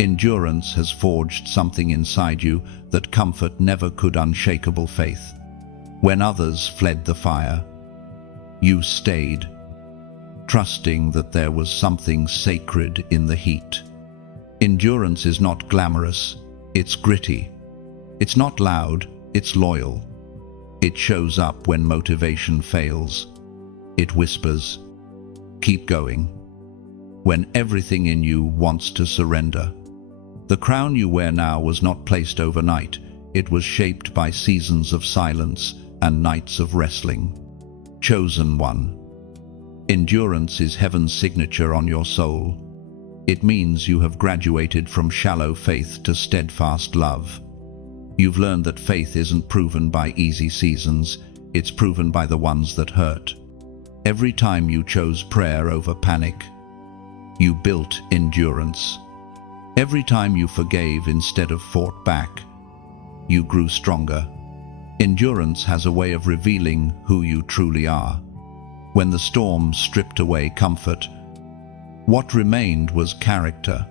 Endurance has forged something inside you that comfort never could. Unshakable faith. When others fled the fire, you stayed, trusting that there was something sacred in the heat. Endurance is not glamorous, it's gritty. It's not loud, it's loyal. It shows up when motivation fails. It whispers, "Keep going," when everything in you wants to surrender. The crown you wear now was not placed overnight. It was shaped by seasons of silence and nights of wrestling. Chosen one. Endurance is heaven's signature on your soul. It means you have graduated from shallow faith to steadfast love. You've learned that faith isn't proven by easy seasons, it's proven by the ones that hurt. Every time you chose prayer over panic, you built endurance. Every time you forgave instead of fought back, you grew stronger. Endurance has a way of revealing who you truly are. When the storm stripped away comfort, what remained was character.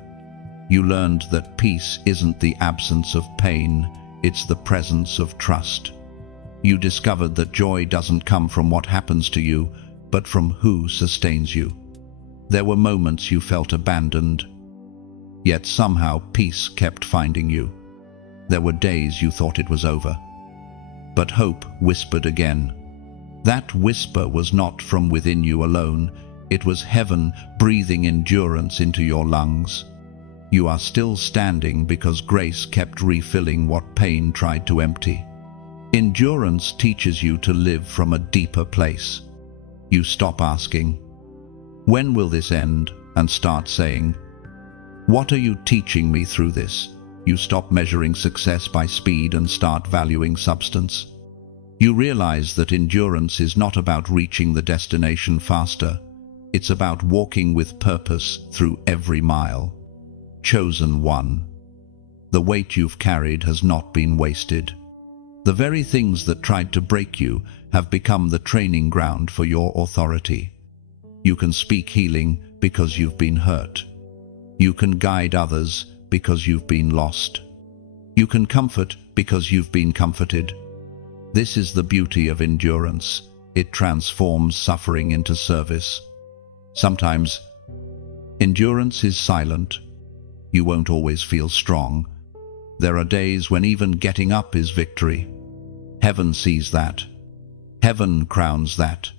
You learned that peace isn't the absence of pain, it's the presence of trust. You discovered that joy doesn't come from what happens to you, but from who sustains you. There were moments you felt abandoned, yet somehow peace kept finding you. There were days you thought it was over, but hope whispered again. That whisper was not from within you alone, it was heaven breathing endurance into your lungs. You are still standing because grace kept refilling what pain tried to empty. Endurance teaches you to live from a deeper place. You stop asking, "When will this end?" and start saying, "What are you teaching me through this?" You stop measuring success by speed and start valuing substance. You realize that endurance is not about reaching the destination faster. It's about walking with purpose through every mile. Chosen one. The weight you've carried has not been wasted. The very things that tried to break you have become the training ground for your authority. You can speak healing because you've been hurt. You can guide others because you've been lost. You can comfort because you've been comforted. This is the beauty of endurance. It transforms suffering into service. Sometimes, endurance is silent. You won't always feel strong. There are days when even getting up is victory. Heaven sees that. Heaven crowns that.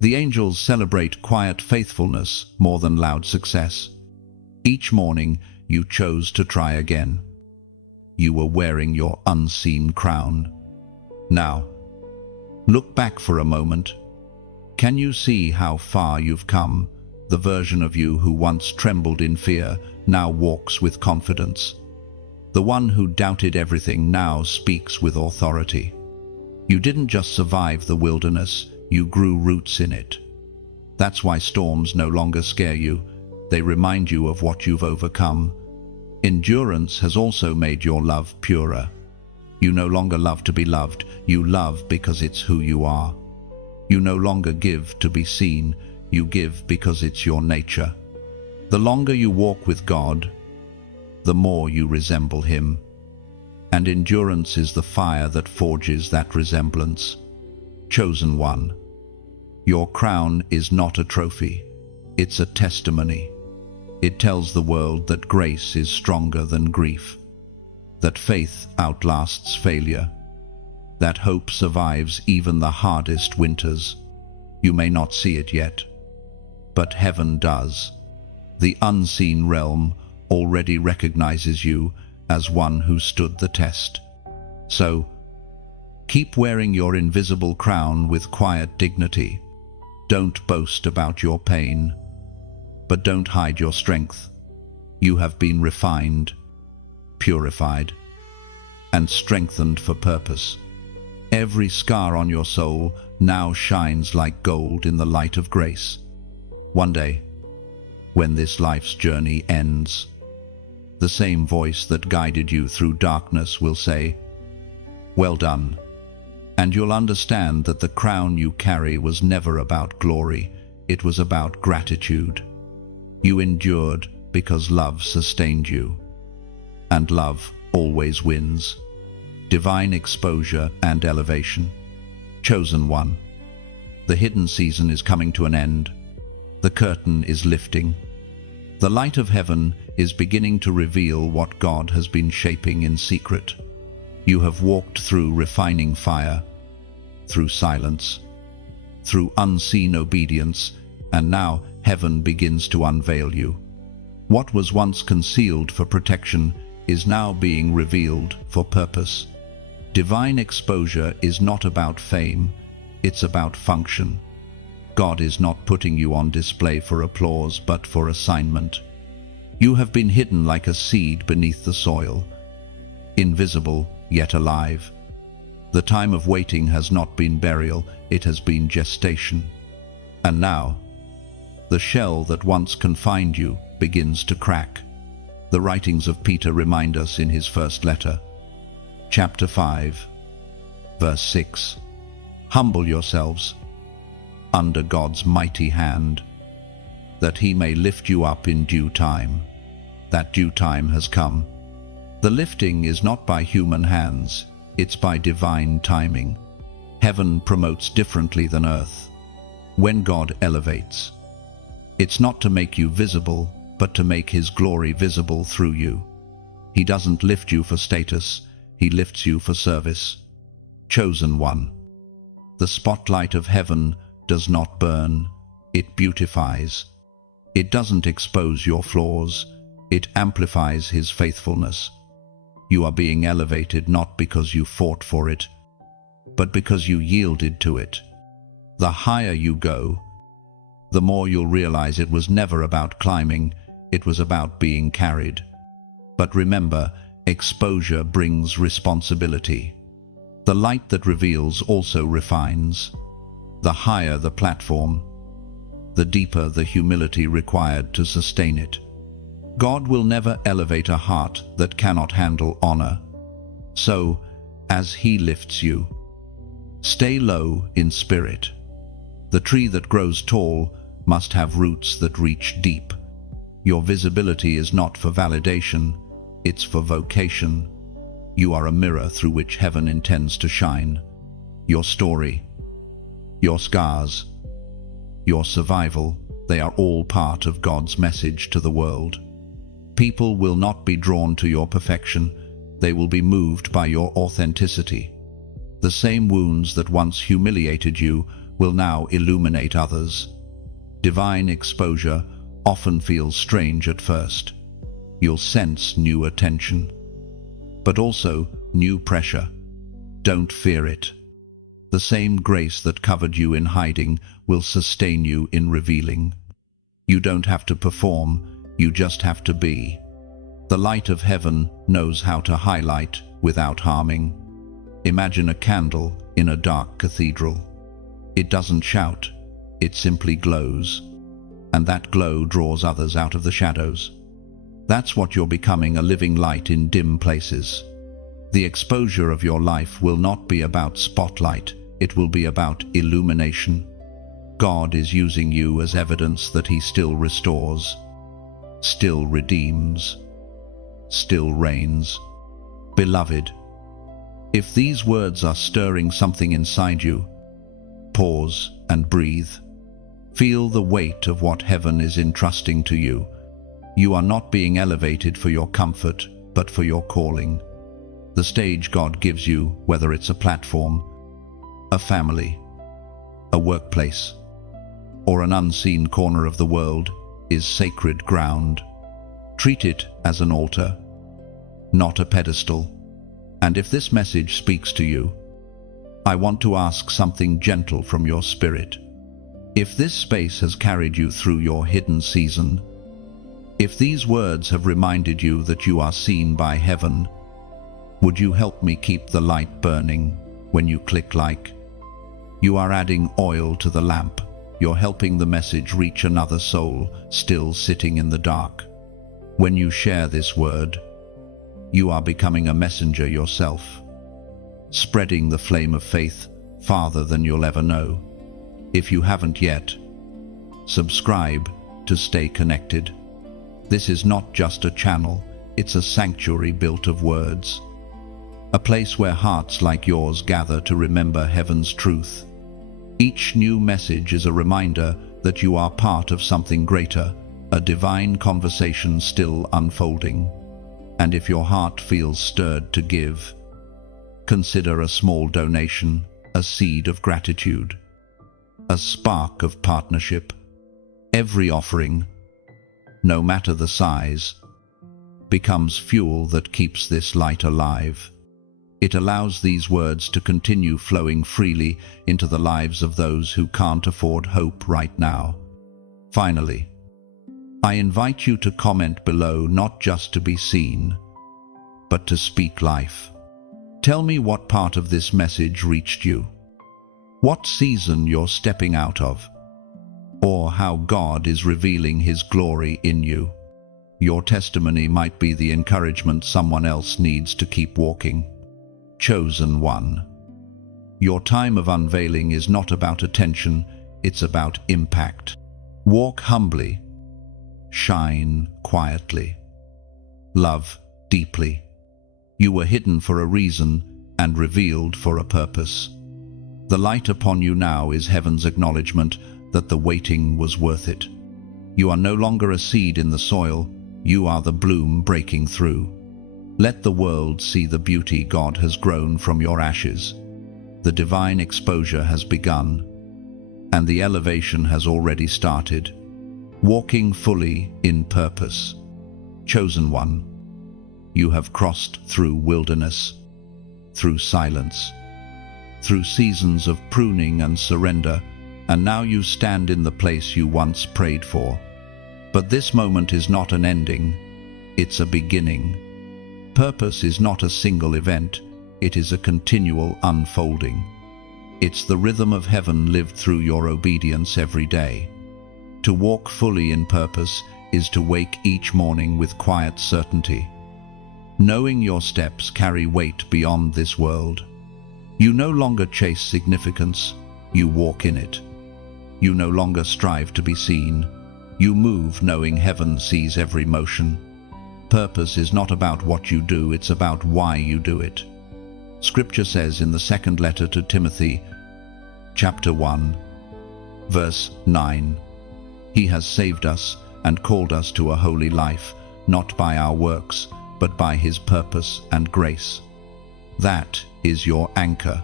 The angels celebrate quiet faithfulness more than loud success. Each morning, you chose to try again. You were wearing your unseen crown. Now, look back for a moment. Can you see how far you've come? The version of you who once trembled in fear now walks with confidence. The one who doubted everything now speaks with authority. You didn't just survive the wilderness, you grew roots in it. That's why storms no longer scare you. They remind you of what you've overcome. Endurance has also made your love purer. You no longer love to be loved, you love because it's who you are. You no longer give to be seen, you give because it's your nature. The longer you walk with God, the more you resemble Him. And endurance is the fire that forges that resemblance. Chosen one. Your crown is not a trophy, it's a testimony. It tells the world that grace is stronger than grief, that faith outlasts failure, that hope survives even the hardest winters. You may not see it yet, but heaven does. The unseen realm already recognizes you as one who stood the test. So, keep wearing your invisible crown with quiet dignity. Don't boast about your pain, but don't hide your strength. You have been refined, purified, and strengthened for purpose. Every scar on your soul now shines like gold in the light of grace. One day, when this life's journey ends, the same voice that guided you through darkness will say, "Well done," and you'll understand that the crown you carry was never about glory, it was about gratitude. You endured because love sustained you, and love always wins. Divine exposure and elevation. Chosen one. The hidden season is coming to an end. The curtain is lifting. The light of heaven is beginning to reveal what God has been shaping in secret. You have walked through refining fire, through silence, through unseen obedience, and now heaven begins to unveil you. What was once concealed for protection is now being revealed for purpose. Divine exposure is not about fame, it's about function. God is not putting you on display for applause, but for assignment. You have been hidden like a seed beneath the soil, invisible yet alive. The time of waiting has not been burial, it has been gestation. And now, the shell that once confined you begins to crack. The writings of Peter remind us in his first letter. Chapter 5, verse 6. Humble yourselves under God's mighty hand, that he may lift you up in due time. That due time has come. The lifting is not by human hands, it's by divine timing. Heaven promotes differently than earth. When God elevates, it's not to make you visible, but to make his glory visible through you. He doesn't lift you for status, he lifts you for service. Chosen one. The spotlight of heaven does not burn, it beautifies. It doesn't expose your flaws, it amplifies his faithfulness. You are being elevated not because you fought for it, but because you yielded to it. The higher you go, the more you'll realize it was never about climbing, it was about being carried. But remember, exposure brings responsibility. The light that reveals also refines. The higher the platform, the deeper the humility required to sustain it. God will never elevate a heart that cannot handle honor. So, as he lifts you, stay low in spirit. The tree that grows tall must have roots that reach deep. Your visibility is not for validation, it's for vocation. You are a mirror through which heaven intends to shine. Your story, your scars, your survival, they are all part of God's message to the world. People will not be drawn to your perfection, they will be moved by your authenticity. The same wounds that once humiliated you will now illuminate others. Divine exposure often feels strange at first. You'll sense new attention, but also new pressure. Don't fear it. The same grace that covered you in hiding will sustain you in revealing. You don't have to perform, you just have to be. The light of heaven knows how to highlight without harming. Imagine a candle in a dark cathedral. It doesn't shout, it simply glows. And that glow draws others out of the shadows. That's what you're becoming, a living light in dim places. The exposure of your life will not be about spotlight, it will be about illumination. God is using you as evidence that he still restores, still redeems, still reigns. Beloved, if these words are stirring something inside you, pause and breathe. Feel the weight of what heaven is entrusting to you. You are not being elevated for your comfort, but for your calling. The stage God gives you, whether it's a platform, a family, a workplace, or an unseen corner of the world, is sacred ground. Treat it as an altar, not a pedestal. And if this message speaks to you, I want to ask something gentle from your spirit. If this space has carried you through your hidden season, If these words have reminded you that you are seen by heaven, would you help me keep the light burning when you click like? You are adding oil to the lamp. You're helping the message reach another soul still sitting in the dark. When you share this word, you are becoming a messenger yourself, spreading the flame of faith farther than you'll ever know. If you haven't yet, subscribe to stay connected. This is not just a channel, it's a sanctuary built of words. A place where hearts like yours gather to remember heaven's truth. Each new message is a reminder that you are part of something greater, a divine conversation still unfolding. And if your heart feels stirred to give, consider a small donation, a seed of gratitude, a spark of partnership. Every offering, no matter the size, becomes fuel that keeps this light alive. It allows these words to continue flowing freely into the lives of those who can't afford hope right now. Finally, I invite you to comment below, not just to be seen, but to speak life. Tell me what part of this message reached you, what season you're stepping out of, or how God is revealing His glory in you. Your testimony might be the encouragement someone else needs to keep walking. Chosen one. Your time of unveiling is not about attention, it's about impact. Walk humbly. Shine quietly. Love deeply. You were hidden for a reason and revealed for a purpose. The light upon you now is heaven's acknowledgement that the waiting was worth it. You are no longer a seed in the soil, you are the bloom breaking through. Let the world see the beauty God has grown from your ashes. The divine exposure has begun, and the elevation has already started. Walking fully in purpose. Chosen one, you have crossed through wilderness, through silence, through seasons of pruning and surrender, and now you stand in the place you once prayed for. But this moment is not an ending, it's a beginning. Purpose is not a single event, it is a continual unfolding. It's the rhythm of heaven lived through your obedience every day. To walk fully in purpose is to wake each morning with quiet certainty, knowing your steps carry weight beyond this world. You no longer chase significance, you walk in it. You no longer strive to be seen, you move knowing heaven sees every motion. Purpose is not about what you do, it's about why you do it. Scripture says in the second letter to Timothy, chapter 1, verse 9, He has saved us and called us to a holy life, not by our works, but by His purpose and grace. That is your anchor.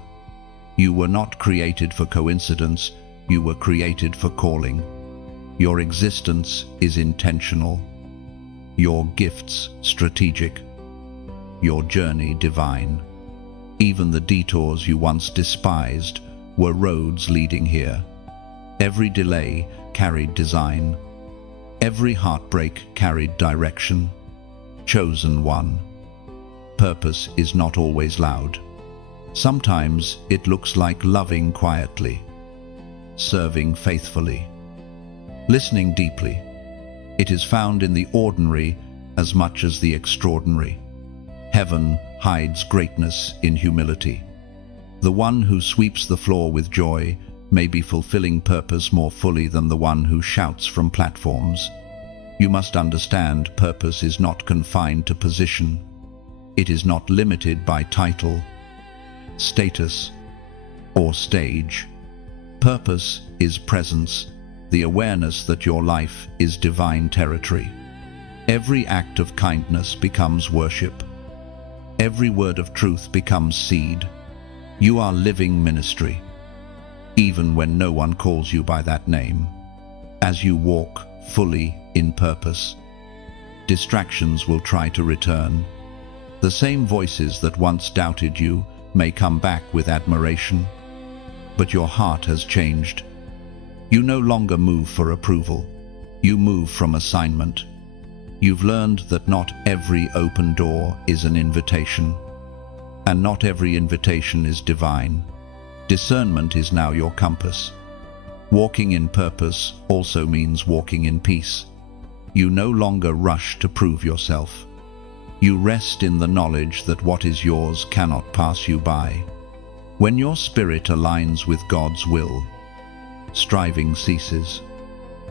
You were not created for coincidence, you were created for calling. Your existence is intentional. Your gifts strategic, your journey divine. Even the detours you once despised were roads leading here. Every delay carried design. Every heartbreak carried direction. Chosen one. Purpose is not always loud. Sometimes it looks like loving quietly, serving faithfully, listening deeply. It is found in the ordinary as much as the extraordinary. Heaven hides greatness in humility. The one who sweeps the floor with joy may be fulfilling purpose more fully than the one who shouts from platforms. You must understand, purpose is not confined to position. It is not limited by title, status, or stage. Purpose is presence, the awareness that your life is divine territory. Every act of kindness becomes worship. Every word of truth becomes seed. You are living ministry, even when no one calls you by that name. As you walk fully in purpose, distractions will try to return. The same voices that once doubted you may come back with admiration, but your heart has changed. You no longer move for approval. You move from assignment. You've learned that not every open door is an invitation, and not every invitation is divine. Discernment is now your compass. Walking in purpose also means walking in peace. You no longer rush to prove yourself. You rest in the knowledge that what is yours cannot pass you by. When your spirit aligns with God's will, striving ceases.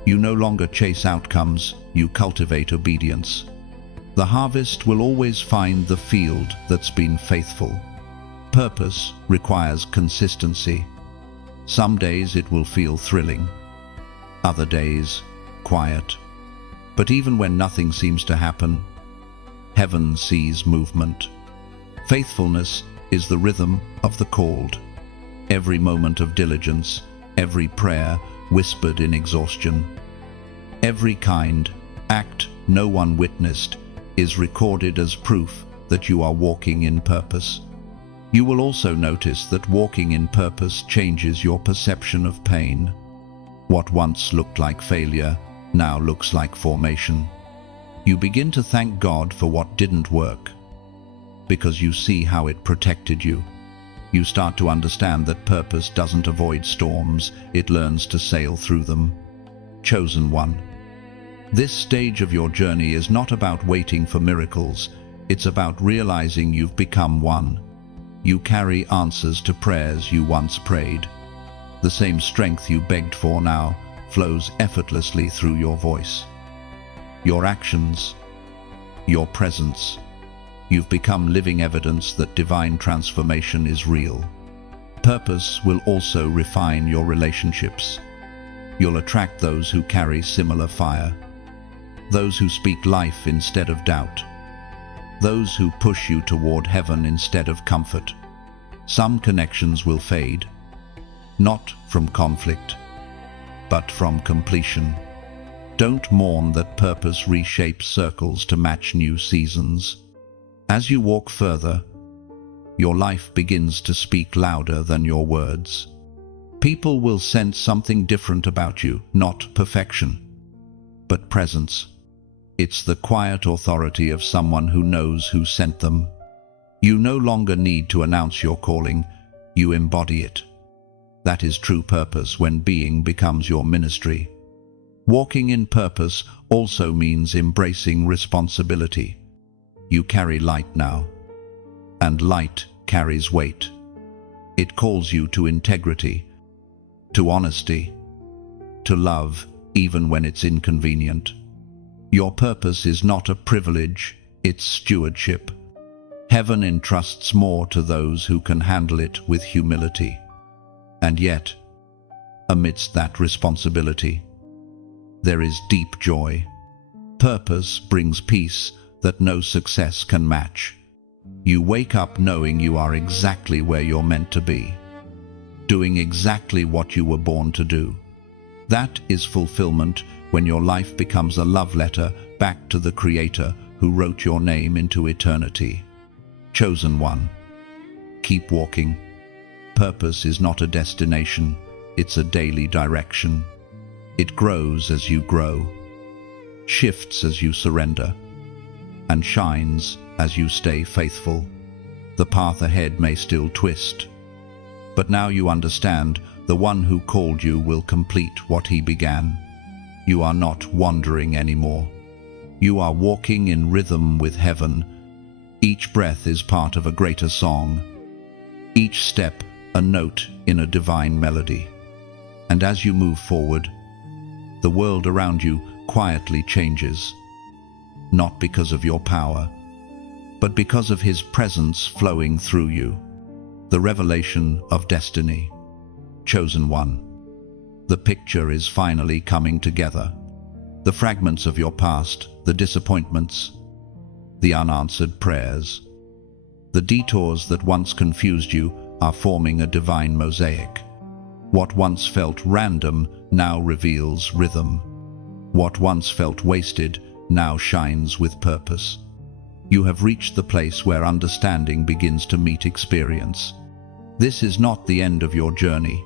You no longer chase outcomes, you cultivate obedience. The harvest will always find the field that's been faithful. Purpose requires consistency. Some days it will feel thrilling, other days quiet. But even when nothing seems to happen, heaven sees movement. Faithfulness is the rhythm of the called. Every moment of diligence, every prayer whispered in exhaustion, every kind act no one witnessed is recorded as proof that you are walking in purpose. You will also notice that walking in purpose changes your perception of pain. What once looked like failure now looks like formation. You begin to thank God for what didn't work, because you see how it protected you. You start to understand that purpose doesn't avoid storms, it learns to sail through them. Chosen one. This stage of your journey is not about waiting for miracles, it's about realizing you've become one. You carry answers to prayers you once prayed. The same strength you begged for now flows effortlessly through your voice. Your actions, your presence. You've become living evidence that divine transformation is real. Purpose will also refine your relationships. You'll attract those who carry similar fire, those who speak life instead of doubt, those who push you toward heaven instead of comfort. Some connections will fade, not from conflict, but from completion. Don't mourn that purpose reshapes circles to match new seasons. As you walk further, your life begins to speak louder than your words. People will sense something different about you, not perfection, but presence. It's the quiet authority of someone who knows who sent them. You no longer need to announce your calling, you embody it. That is true purpose when being becomes your ministry. Walking in purpose also means embracing responsibility. You carry light now, and light carries weight. It calls you to integrity, to honesty, to love, even when it's inconvenient. Your purpose is not a privilege, it's stewardship. Heaven entrusts more to those who can handle it with humility. And yet, amidst that responsibility, there is deep joy. Purpose brings peace that no success can match. You wake up knowing you are exactly where you're meant to be, doing exactly what you were born to do. That is fulfillment when your life becomes a love letter back to the Creator who wrote your name into eternity. Chosen one. Keep walking. Purpose is not a destination, it's a daily direction. It grows as you grow, shifts as you surrender, and shines as you stay faithful. The path ahead may still twist, but now you understand the one who called you will complete what he began. You are not wandering anymore. You are walking in rhythm with heaven. Each breath is part of a greater song, each step a note in a divine melody. And as you move forward, the world around you quietly changes, not because of your power, but because of his presence flowing through you. The revelation of destiny. Chosen one. The picture is finally coming together. The fragments of your past, the disappointments, the unanswered prayers, the detours that once confused you are forming a divine mosaic. What once felt random now reveals rhythm. What once felt wasted now shines with purpose. You have reached the place where understanding begins to meet experience. This is not the end of your journey.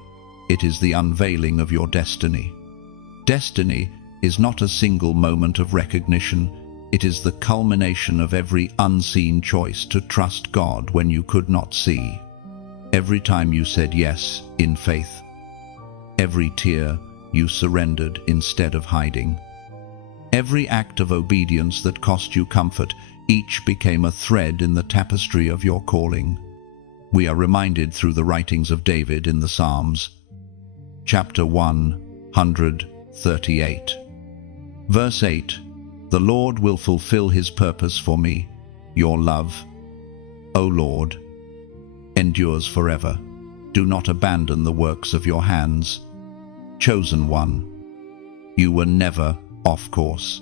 It is the unveiling of your destiny. Destiny is not a single moment of recognition. It is the culmination of every unseen choice to trust God when you could not see. Every time you said yes in faith. Every tear you surrendered instead of hiding. Every act of obedience that cost you comfort, each became a thread in the tapestry of your calling. We are reminded through the writings of David in the Psalms. Chapter 138. Verse 8. The Lord will fulfill his purpose for me. Your love, O Lord, endures forever. Do not abandon the works of your hands. Chosen one, you were never off course.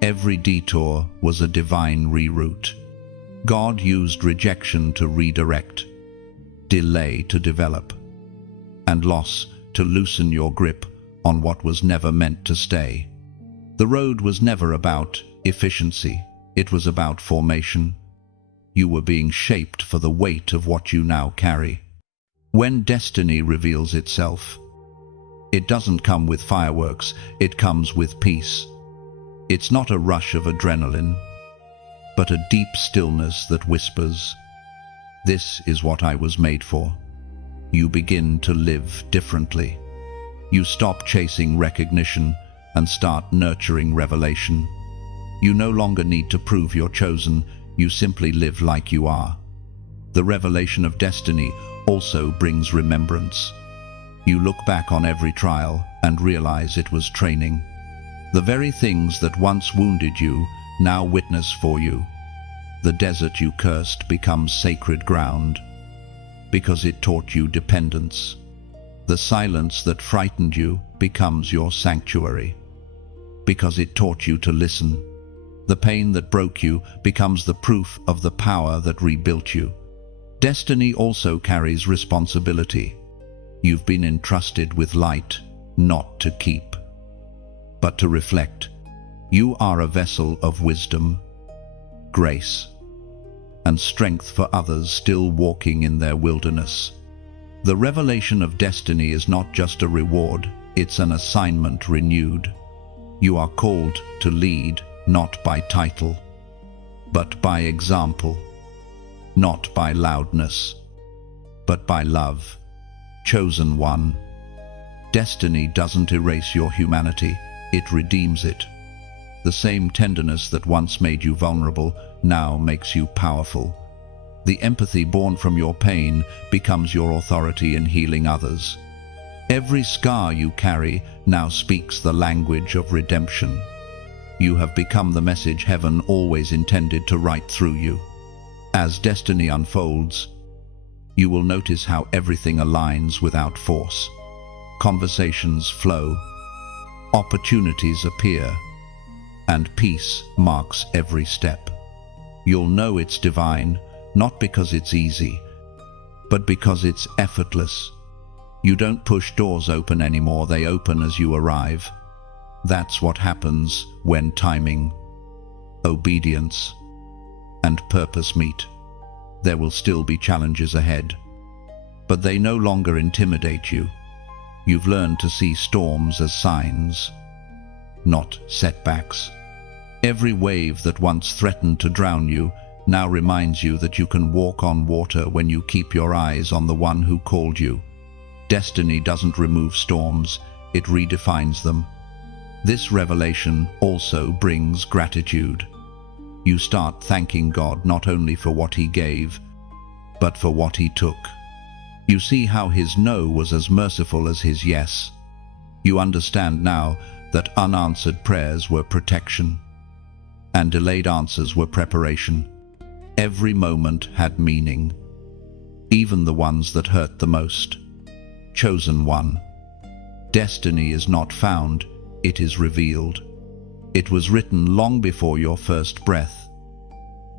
Every detour was a divine reroute. God used rejection to redirect, delay to develop, and loss to loosen your grip on what was never meant to stay. The road was never about efficiency, it was about formation. You were being shaped for the weight of what you now carry. When destiny reveals itself, it doesn't come with fireworks, it comes with peace. It's not a rush of adrenaline, but a deep stillness that whispers, "This is what I was made for." You begin to live differently. You stop chasing recognition and start nurturing revelation. You no longer need to prove you're chosen, you simply live like you are. The revelation of destiny also brings remembrance. You look back on every trial and realize it was training. The very things that once wounded you now witness for you. The desert you cursed becomes sacred ground because it taught you dependence. The silence that frightened you becomes your sanctuary because it taught you to listen. The pain that broke you becomes the proof of the power that rebuilt you. Destiny also carries responsibility. You've been entrusted with light, not to keep, but to reflect. You are a vessel of wisdom, grace, and strength for others still walking in their wilderness. The revelation of destiny is not just a reward, it's an assignment renewed. You are called to lead, not by title, but by example, not by loudness, but by love. Chosen one. Destiny doesn't erase your humanity, it redeems it. The same tenderness that once made you vulnerable now makes you powerful. The empathy born from your pain becomes your authority in healing others. Every scar you carry now speaks the language of redemption. You have become the message heaven always intended to write through you. As destiny unfolds, you will notice how everything aligns without force. Conversations flow, opportunities appear, and peace marks every step. You'll know it's divine, not because it's easy, but because it's effortless. You don't push doors open anymore, they open as you arrive. That's what happens when timing, obedience, and purpose meet. There will still be challenges ahead, but they no longer intimidate you. You've learned to see storms as signs, not setbacks. Every wave that once threatened to drown you now reminds you that you can walk on water when you keep your eyes on the one who called you. Destiny doesn't remove storms, it redefines them. This revelation also brings gratitude. You start thanking God not only for what He gave, but for what He took. You see how His no was as merciful as His yes. You understand now that unanswered prayers were protection, and delayed answers were preparation. Every moment had meaning, even the ones that hurt the most. Chosen one. Destiny is not found, it is revealed. It was written long before your first breath,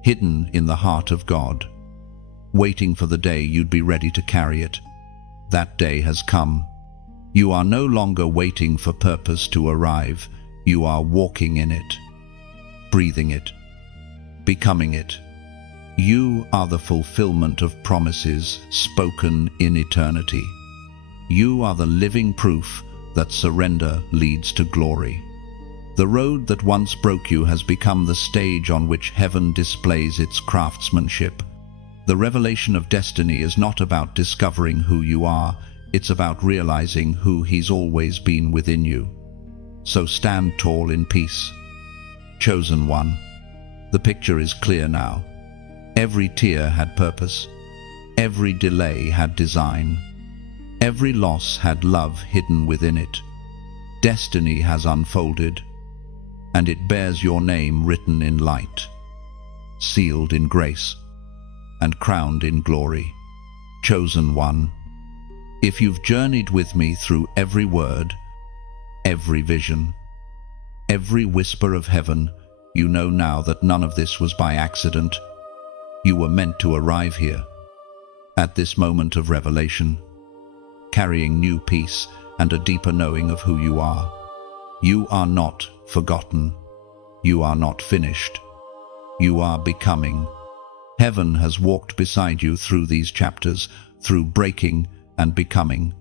hidden in the heart of God, waiting for the day you'd be ready to carry it. That day has come. You are no longer waiting for purpose to arrive, you are walking in it, breathing it, becoming it. You are the fulfillment of promises spoken in eternity. You are the living proof that surrender leads to glory. The road that once broke you has become the stage on which heaven displays its craftsmanship. The revelation of destiny is not about discovering who you are, it's about realizing who He's always been within you. So stand tall in peace. Chosen one. The picture is clear now. Every tear had purpose. Every delay had design. Every loss had love hidden within it. Destiny has unfolded, and it bears your name written in light, sealed in grace, and crowned in glory. Chosen one. If you've journeyed with me through every word, every vision, every whisper of heaven, you know now that none of this was by accident. You were meant to arrive here, at this moment of revelation, carrying new peace and a deeper knowing of who you are. You are not forgotten. You are not finished. You are becoming. Heaven has walked beside you through these chapters, through breaking and becoming,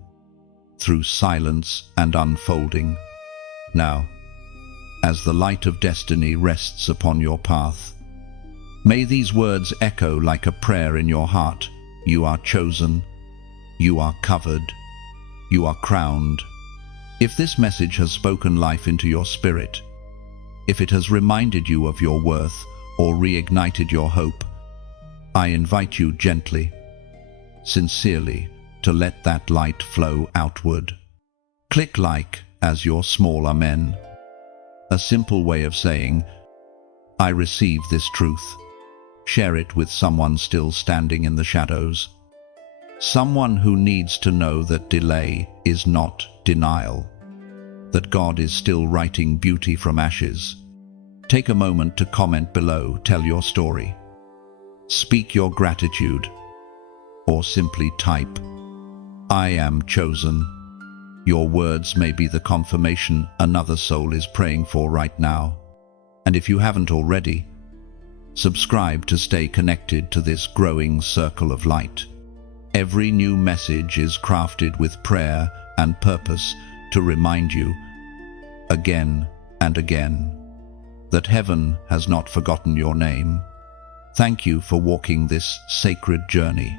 through silence and unfolding. Now, as the light of destiny rests upon your path, may these words echo like a prayer in your heart. You are chosen. You are covered. You are crowned. If this message has spoken life into your spirit, if it has reminded you of your worth or reignited your hope, I invite you gently, sincerely, to let that light flow outward. Click like as your small amen. A simple way of saying, I receive this truth. Share it with someone still standing in the shadows. Someone who needs to know that delay is not denial, that God is still writing beauty from ashes. Take a moment to comment below, tell your story. Speak your gratitude, or simply type, I am chosen. Your words may be the confirmation another soul is praying for right now. And if you haven't already, subscribe to stay connected to this growing circle of light. Every new message is crafted with prayer and purpose to remind you, again and again, that heaven has not forgotten your name. Thank you for walking this sacred journey.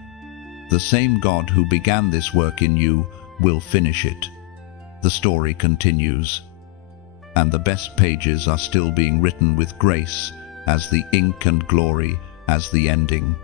The same God who began this work in you will finish it. The story continues, and the best pages are still being written with grace as the ink and glory as the ending.